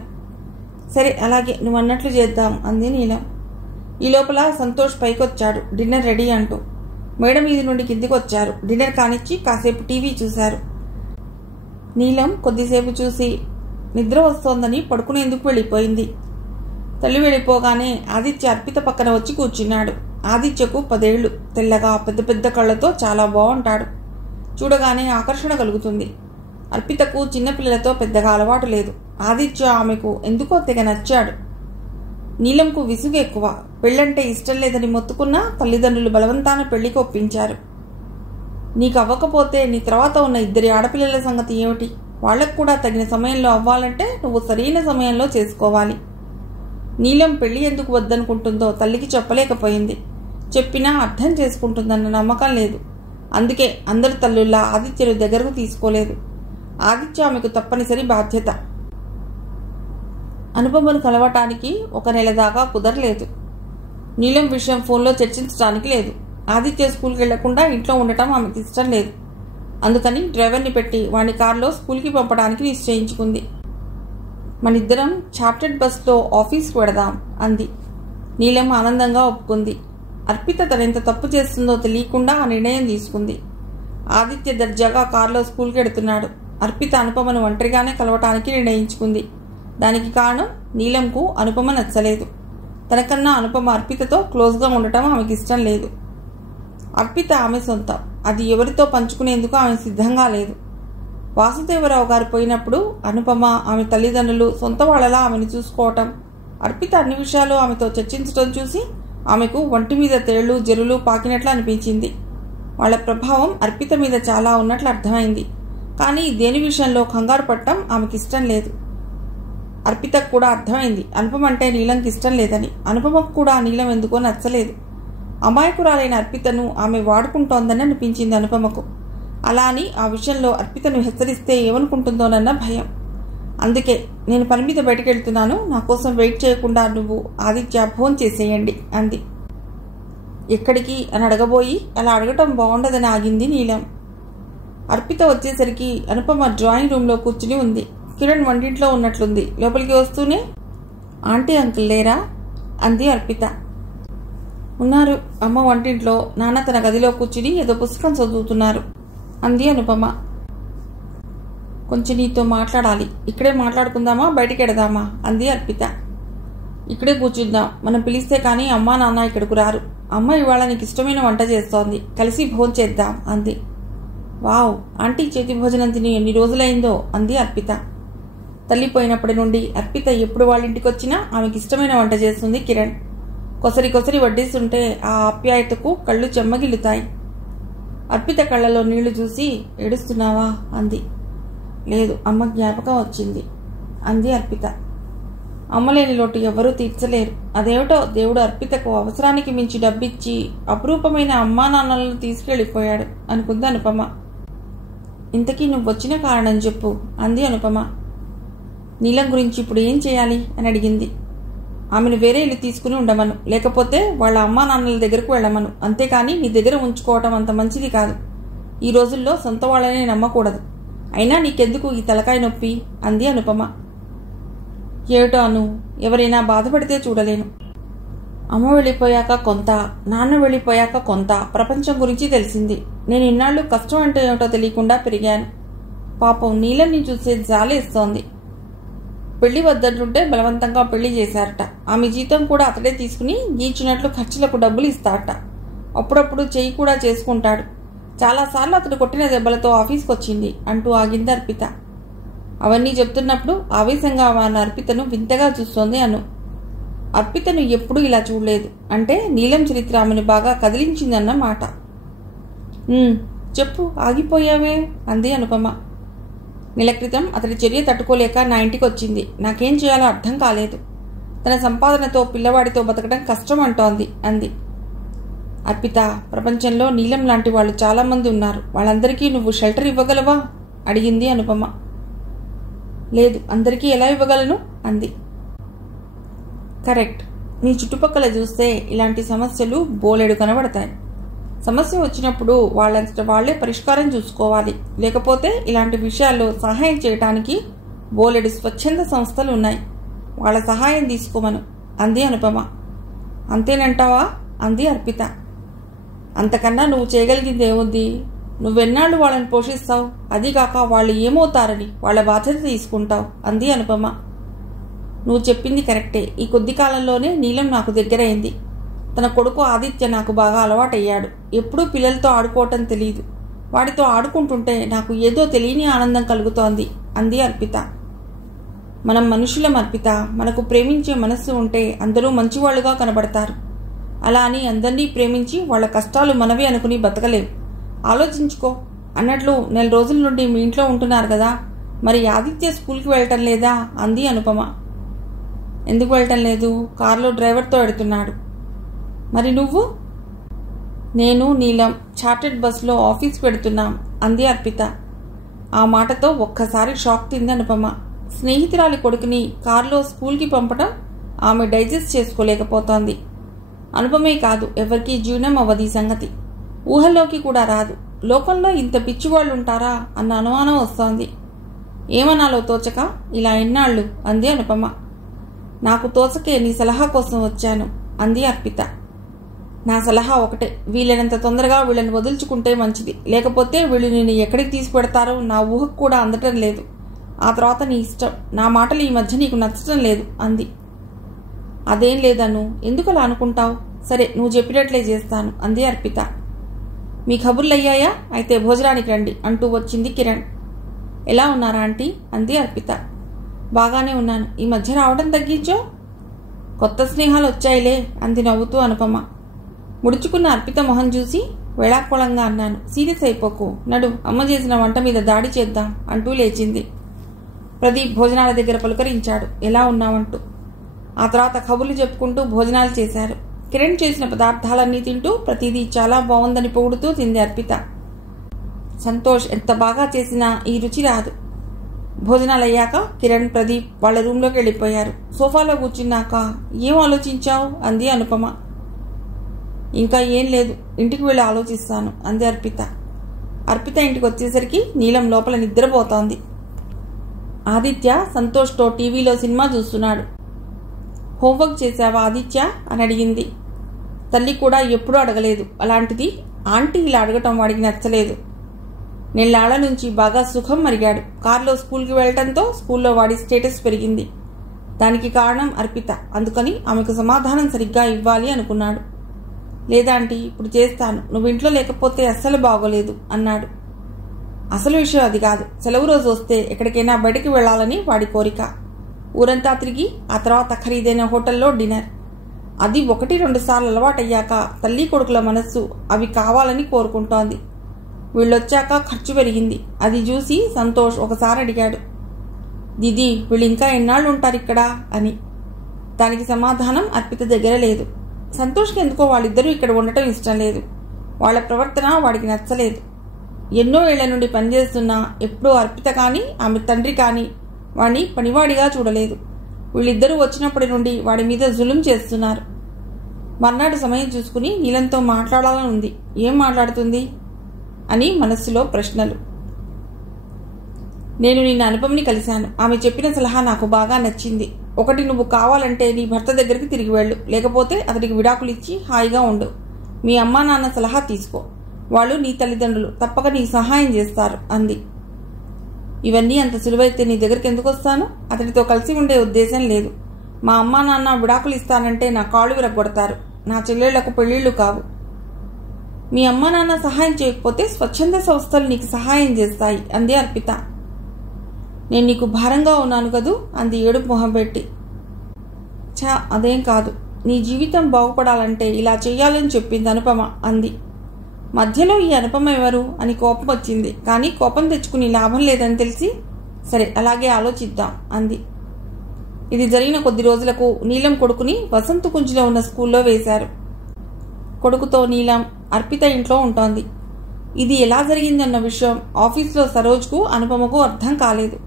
సరే అలాగే, నువ్వు అన్నట్లు చేద్దాం అంది నీలం. ఈ లోపల సంతోష్ పైకొచ్చాడు డిన్నర్ రెడీ అంటూ. మేడ మీద నుండి కిందికి వచ్చారు. డిన్నర్ కానిచ్చి కాసేపు టీవీ చూశారు. నీలం కొద్దిసేపు చూసి నిద్ర వస్తోందని పడుకునేందుకు వెళ్ళిపోయింది. తల్లి వెళ్ళిపోగానే ఆదిత్య అర్పిత పక్కన వచ్చి కూర్చున్నాడు. ఆదిత్యకు 10 ఏళ్లు. తెల్లగా పెద్ద పెద్ద కళ్ళతో చాలా బాగుంటాడు. చూడగానే ఆకర్షణ కలుగుతుంది. అర్పితకు చిన్నపిల్లలతో పెద్దగా అలవాటు లేదు. ఆదిత్య ఆమెకు ఎందుకో తెగ నచ్చాడు. నీలంకు విసుగు ఎక్కువ. పెళ్ళంటే ఇష్టం లేదని మొత్తుకున్నా తల్లిదండ్రులు బలవంతాన పెళ్లికి ఒప్పించారు. నీకు అవ్వకపోతే నీ తర్వాత ఉన్న 2 ఆడపిల్లల సంగతి ఏమిటి? వాళ్లకు కూడా తగిన సమయంలో అవ్వాలంటే నువ్వు సరైన సమయంలో చేసుకోవాలి. నీలం పెళ్లి ఎందుకు వద్దనుకుంటుందో తల్లికి చెప్పలేకపోయింది. చెప్పినా అర్థం చేసుకుంటుందన్న నమ్మకం లేదు. అందుకే అందరి తల్లుల్లా ఆదిత్యను దగ్గరకు తీసుకోలేదు. ఆదిత్య ఆమెకు తప్పనిసరి బాధ్యత. అనుపమను కలవటానికి 1 నెల దాకా కుదరలేదు. నీలం విషయం ఫోన్లో చర్చించడానికి లేదు. ఆదిత్య స్కూల్కి వెళ్లకుండా ఇంట్లో ఉండటం ఆమెకు ఇష్టం లేదు. అందుకని డ్రైవర్ని పెట్టి వాడిని కారులో స్కూల్కి పంపడానికి నిశ్చయించుకుంది. మనిద్దరం చార్టెడ్ బస్లో ఆఫీస్కి వెడదాం అంది. నీలం ఆనందంగా ఒప్పుకుంది. అర్పిత తనెంత తప్పు చేస్తుందో తెలియకుండా ఆ నిర్ణయం తీసుకుంది. ఆదిత్య దర్జాగా కారులో స్కూల్కి వెడుతున్నాడు. అర్పిత అనుపమను ఒంటరిగానే కలవటానికి నిర్ణయించుకుంది. దానికి కారణం నీలంకు అనుపమ నచ్చలేదు. తనకన్నా అనుపమ అర్పితతో క్లోజ్గా ఉండటం ఆమెకి ఇష్టం లేదు. అర్పిత ఆమె సొంతం. అది ఎవరితో పంచుకునేందుకు ఆమె సిద్ధంగా లేదు. వాసుదేవరావు గారు పోయినప్పుడు అనుపమ, ఆమె తల్లిదండ్రులు సొంత వాళ్ళలా ఆమెను చూసుకోవటం, అర్పిత అన్ని విషయాలు ఆమెతో చర్చించడం చూసి ఆమెకు ఒంటి మీద తేళ్లు జరులు పాకినట్లు అనిపించింది. వాళ్ల ప్రభావం అర్పిత మీద చాలా ఉన్నట్లు అర్థమైంది. కానీ దేని విషయంలో కంగారు పడటం ఆమెకి ఇష్టం లేదు. అర్పితకు కూడా అర్థమైంది అనుపమ అంటే నీలంకి ఇష్టం లేదని. అనుపమకు కూడా నీలం ఎందుకో నచ్చలేదు. అమాయకురాలైన అర్పితను ఆమె వాడుకుంటోందని అనిపించింది అనుపమకు. అలా అని ఆ విషయంలో అర్పితను హెచ్చరిస్తే ఏమనుకుంటుందోనన్న భయం. అందుకే నేను పని మీద బయటకెళ్తున్నాను, నా కోసం వెయిట్ చేయకుండా నువ్వు ఆదిత్య ఫోన్ చేసేయండి అంది. ఎక్కడికి అని అడగబోయి అలా అడగటం బాగుండదని ఆగింది నీలం. అర్పిత వచ్చేసరికి అనుపమ డ్రాయింగ్ రూమ్లో కూర్చుని ఉంది. కిరణ్ వంటింట్లో ఉన్నట్లుంది. లోపలికి వస్తూనే ఆంటీ అంకుల్ లేరా అంది అర్పిత. ఉన్నారు, అమ్మ వంటింట్లో, నాన్న తన గదిలో కూర్చుని ఏదో పుస్తకం చదువుతున్నారు అంది అనుపమ. కొంచెం నీతో మాట్లాడాలి. ఇక్కడే మాట్లాడుకుందామా బయటికి ఎడదామా అంది అర్పిత. ఇక్కడే కూర్చుందాం. మనం పిలిస్తే కానీ అమ్మా నాన్న ఇక్కడకు రారు. అమ్మ ఇవాళ నీకు ఇష్టమైన వంట చేస్తోంది, కలిసి భోజనం చేద్దాం అంది. వావ్, ఆంటీ చేతి భోజనం తిని ఎన్ని రోజులైందో అంది అర్పిత. తల్లిపోయినప్పటి నుండి అర్పిత ఎప్పుడు వాళ్ళ ఇంటికి వచ్చినా ఆమెకి ఇష్టమైన వంట చేస్తుంది కిరణ్. కొసరి కొసరి వడ్డిస్తుంటే ఆ ఆప్యాయతకు కళ్ళు చెమ్మగిల్లుతాయి. అర్పిత కళ్ళలో నీళ్లు చూసి ఏడుస్తున్నావా అంది. లేదు, అమ్మ జ్ఞాపకం వచ్చింది అంది అర్పిత. అమ్మలేని లోటు ఎవరూ తీర్చలేరు. అదేమిటో దేవుడు అర్పితకు అవసరానికి మించి డబ్బిచ్చి అపురూపమైన అమ్మా నాన్నలను తీసుకెళ్లిపోయాడు అనుకుంది అనుపమ. ఇంతకీ నువ్వు వచ్చిన కారణం చెప్పు అంది అనుపమ. నీలం గురించి ఇప్పుడు ఏం చేయాలి అని అడిగింది. ఆమెను వేరే ఇల్లు తీసుకుని ఉండమను, లేకపోతే వాళ్ళ అమ్మా నాన్నల దగ్గరకు వెళ్ళమను. అంతేకాని నీ దగ్గర ఉంచుకోవటం అంత మంచిది కాదు. ఈ రోజుల్లో సొంత వాళ్ళనే నమ్మకూడదు. అయినా నీకెందుకు ఈ తలకాయ నొప్పి అంది అనుపమ. ఏమిటో అను, ఎవరైనా బాధపడితే చూడలేను. అమ్మ వెళ్ళిపోయాక కొంత, నాన్న వెళ్ళిపోయాక కొంత ప్రపంచం గురించి తెలిసింది. నేను ఇన్నాళ్ళు కష్టం అంటే ఏమిటో తెలియకుండా పెరిగాను. పాపం నీలంని చూసే జాలేస్తోంది. పెళ్లి వద్దంటుంటే బలవంతంగా పెళ్లి చేశారట. ఆమె జీతం కూడా అతడే తీసుకుని గీచినట్లు ఖర్చులకు డబ్బులు ఇస్తారట. అప్పుడప్పుడు చెయ్యి కూడా చేసుకుంటాడు. చాలాసార్లు అతడు కొట్టిన దెబ్బలతో ఆఫీస్కి వచ్చింది అంటూ ఆగింది అర్పిత. అవన్నీ చెప్తున్నప్పుడు ఆవేశంగా ఉన్న అర్పితను వింతగా చూస్తోంది అను. అర్పితను ఎప్పుడూ ఇలా చూడలేదు. అంటే నీలం చరిత్ర ఆమెను బాగా కదిలించిందన్న మాట. చెప్పు, ఆగిపోయావే అంది అనుపమ. నెల క్రితం అతడి చర్య తట్టుకోలేక నా ఇంటికి వచ్చింది. నాకేం చేయాలో అర్థం కాలేదు. తన సంపాదనతో పిల్లవాడితో బతకడం కష్టం అంటోంది అంది. అర్పిత, ప్రపంచంలో నీలం లాంటి వాళ్ళు చాలామంది ఉన్నారు. వాళ్ళందరికీ నువ్వు షెల్టర్ ఇవ్వగలవా అడిగింది అనుపమ. లేదు, అందరికీ ఎలా ఇవ్వగలను అంది. కరెక్ట్. నీ చుట్టుపక్కల చూస్తే ఇలాంటి సమస్యలు బోలెడు కనబడతాయి. సమస్య వచ్చినప్పుడు వాళ్ళంతట వాళ్లే పరిష్కారం చూసుకోవాలి. లేకపోతే ఇలాంటి విషయాల్లో సహాయం చేయటానికి బోలెడు స్వచ్ఛంద సంస్థలు ఉన్నాయి. వాళ్ళ సహాయం తీసుకోమను అంది అనుపమ. అంతేనంటావా అంది అర్పిత. అంతకన్నా నువ్వు చేయగలిగింది ఏముంది? నువ్వెన్నాళ్ళు వాళ్ళని పోషిస్తావు? అదీగాక వాళ్ళు ఏమవుతారని వాళ్ళ బాధ్యత తీసుకుంటావు అంది అనుపమ. నువ్వు చెప్పింది కరెక్టే. ఈ కొద్ది కాలంలోనే నీలం నాకు దగ్గరైంది. తన కొడుకు ఆదిత్య నాకు బాగా అలవాటయ్యాడు. ఎప్పుడూ పిల్లలతో ఆడుకోవటం తెలియదు. వాడితో ఆడుకుంటుంటే నాకు ఏదో తెలియని ఆనందం కలుగుతోంది అంది అర్పిత. మనం మనుషులం అర్పిత. మనకు ప్రేమించే మనస్సు ఉంటే అందరూ మంచివాళ్లుగా కనబడతారు. అలా అని అందరినీ ప్రేమించి వాళ్ళ కష్టాలు మనవే అనుకుని బతకలేవు. ఆలోచించుకో. అన్నట్లు నెల రోజుల నుండి మీ ఇంట్లో ఉంటున్నారు కదా, మరి ఆదిత్య స్కూల్కి వెళ్ళటం లేదా అంది అనుపమ. ఎందుకు వెళ్ళటం లేదు? కారులో డ్రైవర్తో వెడుతున్నాడు. మరి నువ్వు? నేను నీలం చార్టెడ్ బస్సులో ఆఫీస్కి వెడుతున్నాం అంది అర్పిత. ఆ మాటతో ఒక్కసారి షాక్ తింది అనుపమ. స్నేహితురాలి కొడుకుని కారులో స్కూల్కి పంపడం ఆమె డైజెస్ట్ చేసుకోలేకపోతోంది. అనుపమే కాదు, ఎవరికీ జీవనం అవ్వది సంగతి. ఊహల్లోకి కూడా రాదు. లోకంలో ఇంత పిచ్చివాళ్ళు ఉంటారా అన్న అనుమానం వస్తోంది. ఏమనాలో తోచక ఇలా ఎన్నాళ్ళు అంది అనుపమ. నాకు తోచకే నీ సలహా కోసం వచ్చాను అంది అర్పిత. నా సలహా ఒకటే, వీలైనంత తొందరగా వీళ్ళని వదులుచుకుంటే మంచిది. లేకపోతే వీళ్ళు నేను ఎక్కడికి తీసుకుపెడతారో నా ఊహకు కూడా అందటం లేదు. ఆ తర్వాత నీ ఇష్టం. నా మాటలు ఈ మధ్య నీకు నచ్చటం లేదు అంది. అదేం లేదను, ఎందుకు అలా అనుకుంటావు? సరే, నువ్వు చెప్పినట్లే చేస్తాను అంది అర్పిత. మీ కబుర్లు అయ్యాయా? అయితే భోజనానికి రండి అంటూ వచ్చింది కిరణ్. ఎలా ఉన్నారా ఆంటీ అంది అర్పిత. బాగానే ఉన్నాను. ఈ మధ్య రావడం తగ్గించో? కొత్త స్నేహాలు వచ్చాయిలే అంది నవ్వుతూ అనుపమ. ముడుచుకున్న అర్పిత మొహం చూసి వేళాకోళంగా అన్నాను, సీరియస్ అయిపోకు. నడు, అమ్మ చేసిన వంట మీద దాడి చేద్దాం అంటూ లేచింది. ప్రదీప్ భోజనాల దగ్గర పలుకరించాడు, ఎలా ఉన్నావంటూ. ఆ తర్వాత కబుర్లు చెప్పుకుంటూ భోజనాలు చేశారు. కిరణ్ చేసిన పదార్థాలన్నీ తింటూ ప్రతిదీ చాలా బాగుందని పొగుడుతూ తింది అర్పిత. సంతోష్ ఎంత బాగా చేసినా ఈ రుచి రాదు. భోజనాలు అయ్యాక కిరణ్, ప్రదీప్ వాళ్ళ రూంలోకి వెళ్ళిపోయారు. సోఫాలో కూర్చున్నాక ఏం ఆలోచించావు అంది అనుపమ. ఇంకా ఏం లేదు, ఇంటికి వెళ్ళి ఆలోచిస్తాను అంది అర్పిత. అర్పిత ఇంటికి వచ్చేసరికి నీలం లోపల నిద్రపోతోంది. ఆదిత్య సంతోష్తో టీవీలో సినిమా చూస్తున్నాడు. హోంవర్క్ చేశావా ఆదిత్య అని అడిగింది. తల్లి కూడా ఎప్పుడూ అడగలేదు. అలాంటిది ఆంటీ ఇలా అడగటం వాడికి నచ్చలేదు. నెల్లాళ్ల నుంచి బాగా సుఖం మరిగాడు. కారులో స్కూల్కి వెళ్లటంతో స్కూల్లో వాడి స్టేటస్ పెరిగింది. దానికి కారణం అర్పిత. అందుకని ఆమెకు సమాధానం సరిగ్గా ఇవ్వాలి అనుకున్నాడు. లేదా ఆంటీ, ఇప్పుడు చేస్తాను, నువ్వు ఇంట్లో లేకపోతే అస్సలు బాగోలేదు అన్నాడు. అసలు విషయం అది కాదు. సెలవు రోజు వస్తే ఎక్కడికైనా బయటికి వెళ్లాలని వాడి కోరిక. ఊరంతా తిరిగి ఆ తర్వాత ఖరీదైన హోటల్లో డిన్నర్. అది 1-2 సార్లు అలవాటయ్యాక తల్లి కొడుకుల మనస్సు అవి కావాలని కోరుకుంటోంది. వీళ్ళొచ్చాక ఖర్చు పెరిగింది. అది చూసి సంతోష్ ఒకసారి అడిగాడు, దీదీ వీళ్ళు ఇంకా ఎన్నాళ్ళు ఉంటారు ఇక్కడ అని. దానికి సమాధానం అర్పిత దగ్గర లేదు. సంతోష్కి ఎందుకో వాళ్ళిద్దరూ ఇక్కడ ఉండటం ఇష్టం లేదు. వాళ్ల ప్రవర్తన వాడికి నచ్చలేదు. ఎన్నో ఏళ్ల నుండి పనిచేస్తున్నా ఎప్పుడూ అర్పిత కానీ ఆమె తండ్రి కానీ వాడిని పనివాడిగా చూడలేదు. వీళ్ళిద్దరూ వచ్చినప్పటి నుండి వాడి మీద జులుం చేస్తున్నారు. మర్నాడు సమయం చూసుకుని నీలంతో మాట్లాడాలని ఉంది. ఏం మాట్లాడుతుంది అని మనస్సులో ప్రశ్నలు. నేను నిన్న అనుపమని కలిశాను. ఆమె చెప్పిన సలహా నాకు బాగా నచ్చింది. ఒకటి, నువ్వు కావాలంటే నీ భర్త దగ్గరికి తిరిగి వెళ్ళు, లేకపోతే అతడికి విడాకులు ఇచ్చి హాయిగా ఉండు. మీ అమ్మా నాన్న సలహా తీసుకో, వాళ్ళు నీ తల్లిదండ్రులు, తప్పక నీకు సహాయం చేస్తారు అంది. ఇవన్నీ అంత సులువైతే నీ దగ్గరికి ఎందుకు వస్తాను? అతడితో కలిసి ఉండే ఉద్దేశం లేదు. మా అమ్మా నాన్న విడాకులు ఇస్తానంటే నా కాళ్ళు విరగొడతారు. నా చెల్లెళ్లకు పెళ్లిళ్లు కావు. మీ అమ్మా నాన్న సహాయం చేయకపోతే స్వచ్ఛంద సంస్థలు నీకు సహాయం చేస్తాయి అంది అర్పిత. నేను నీకు భారంగా ఉన్నాను కదూ అంది ఏడుపు మొహం పెట్టి. అదేం కాదు, నీ జీవితం బాగుపడాలంటే ఇలా చెయ్యాలని చెప్పింది అనుపమ అంది. మధ్యలో ఈ అనుపమ ఎవరు అని కోపం వచ్చింది. కానీ కోపం తెచ్చుకుని లాభం లేదని తెలిసి సరే అలాగే ఆలోచిద్దాం అంది. ఇది జరిగిన కొద్ది రోజులకు నీలం కొడుకుని వసంత కుంజ్లో ఉన్న స్కూల్లో వేశారు. కొడుకుతో నీలం అర్పిత ఇంట్లో ఉంటోంది. ఇది ఎలా జరిగిందన్న విషయం ఆఫీసులో సరోజ్కు అనుపమకు అర్థం కాలేదు.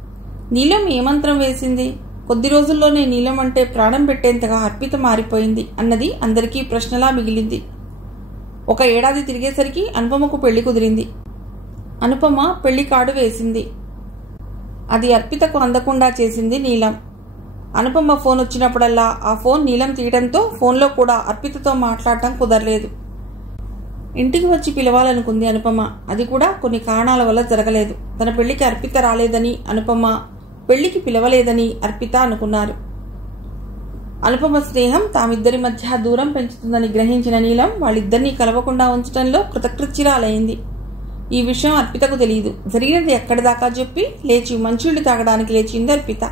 నీలం ఏ మంత్రం వేసింది? కొద్ది రోజుల్లోనే నీలం అంటే ప్రాణం పెట్టేంతగా అర్పిత మారిపోయింది అన్నది అందరికీ ప్రశ్నలా మిగిలింది. 1 ఏడాది తిరిగేసరికి అనుపమకు పెళ్లి కుదిరింది. అనుపమ పెళ్లి కార్డు వేసింది. అది అర్పితకు అందకుండా చేసింది నీలం. అనుపమ ఫోన్ వచ్చినప్పుడల్లా ఆ ఫోన్ నీలం తీయడంతో ఫోన్లో కూడా అర్పితతో మాట్లాడటం కుదరలేదు. ఇంటికి వచ్చి పిలవాలనుకుంది అనుపమ. అది కూడా కొన్ని కారణాల వల్ల జరగలేదు. తన పెళ్లికి అర్పిత రాలేదని అనుపమ, పెళ్లికి పిలవలేదని అర్పిత అనుకున్నారు. అనుపమ స్నేహం తామిద్దరి మధ్య దూరం పెంచుతుందని గ్రహించిన నీలం వాళ్ళిద్దరినీ కలవకుండా ఉంచడంలో కృతకృత్యురాలైంది. ఈ విషయం అర్పితకు తెలియదు. జరిగినది ఎక్కడిదాకా చెప్పి లేచి మంచినీళ్లు తాగడానికి లేచింది అర్పిత.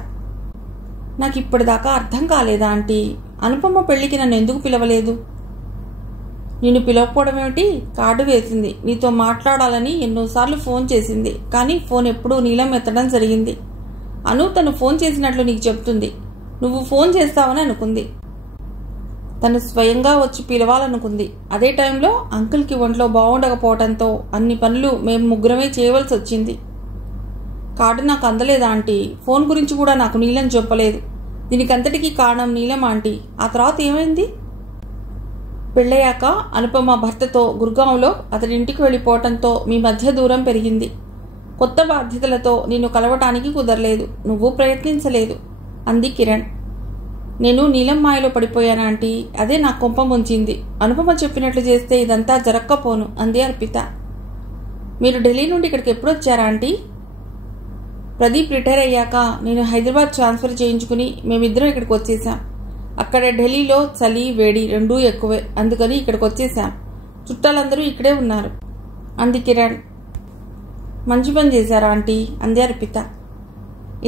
నాకు ఇప్పటిదాకా అర్థం కాలేదా ఆంటీ? అనుపమ పెళ్లికి నన్ను ఎందుకు పిలవలేదు? నిన్ను పిలవకపోవడం ఏమిటి? కార్డు వేసింది. నీతో మాట్లాడాలని ఎన్నోసార్లు ఫోన్ చేసింది. కానీ ఫోన్ ఎప్పుడూ నీలం ఎత్తడం జరిగింది. అను తను ఫోన్ చేసినట్లు నీకు చెప్తుంది. నువ్వు ఫోన్ చేస్తావని అనుకుంది. తను స్వయంగా వచ్చి పిలవాలనుకుంది. అదే టైంలో అంకుల్కి ఒంట్లో బాగుండకపోవడంతో అన్ని పనులు మేము ముగ్గురమే చేయవలసి వచ్చింది. కార్డు నాకు అందలేదా ఆంటీ? ఫోన్ గురించి కూడా నాకు నీలం చెప్పలేదు. దీనికంతటికీ కారణం నీలం ఆంటీ. ఆ తర్వాత ఏమైంది? పెళ్ళయ్యాక అనుపమ భర్తతో గుర్గాంలో అతడి ఇంటికి వెళ్ళిపోవటంతో మీ మధ్య దూరం పెరిగింది. కొత్త బాధ్యతలతో నిన్ను కలవటానికి కుదరలేదు. నువ్వు ప్రయత్నించలేదు అంది కిరణ్. నేను నీలం మాయలో పడిపోయానా ఆంటీ? అదే నా కొంప ముంచింది. అనుపమ చెప్పినట్లు చేస్తే ఇదంతా జరక్కపోను అంది అర్పిత. మీరు ఢిల్లీ నుండి ఇక్కడికి ఎప్పుడు వచ్చారా ఆంటీ? ప్రదీప్ రిటైర్ అయ్యాక నేను హైదరాబాద్ ట్రాన్స్ఫర్ చేయించుకుని మేమిద్దరం ఇక్కడికి వచ్చేసాం. అక్కడ ఢిల్లీలో చలి వేడి రెండూ ఎక్కువే, అందుకని ఇక్కడికి వచ్చేసాం. చుట్టాలందరూ ఇక్కడే ఉన్నారు అంది కిరణ్. మంచి పని చేశారా ఆంటీ అంది అర్పిత.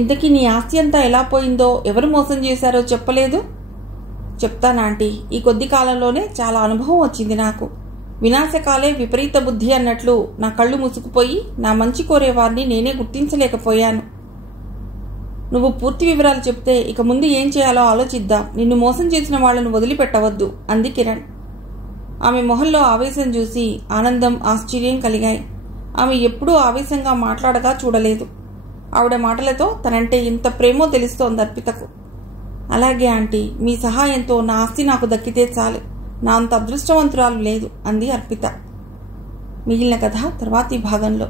ఇంతకీ నీ ఆస్తి అంతా ఎలా పోయిందో, ఎవరు మోసం చేశారో చెప్పలేదు? చెప్తాను ఆంటీ. ఈ కొద్ది కాలంలోనే చాలా అనుభవం వచ్చింది నాకు. వినాశకాలే విపరీత బుద్ధి అన్నట్లు నా కళ్ళు మూసుకుపోయి నా మంచి కోరేవారిని నేనే గుర్తించలేకపోయాను. నువ్వు పూర్తి వివరాలు చెప్తే ఇక ముందు ఏం చేయాలో ఆలోచిద్దాం. నిన్ను మోసం చేసిన వాళ్లను వదిలిపెట్టవద్దు అంది కిరణ్. ఆమె మొహంలో ఆవేశం చూసి ఆనందం, ఆశ్చర్యం కలిగాయి. ఆమె ఎప్పుడూ ఆవేశంగా మాట్లాడగా చూడలేదు. ఆవిడ మాటలతో తనంటే ఇంత ప్రేమో తెలుస్తోంది అర్పితకు. అలాగే ఆంటీ, మీ సహాయంతో నా ఆస్తి నాకు దక్కితే చాలు. నా అంత అదృష్టవంతురాలు లేదు అంది అర్పిత. మిగిలిన కథ తర్వాతి భాగంలో.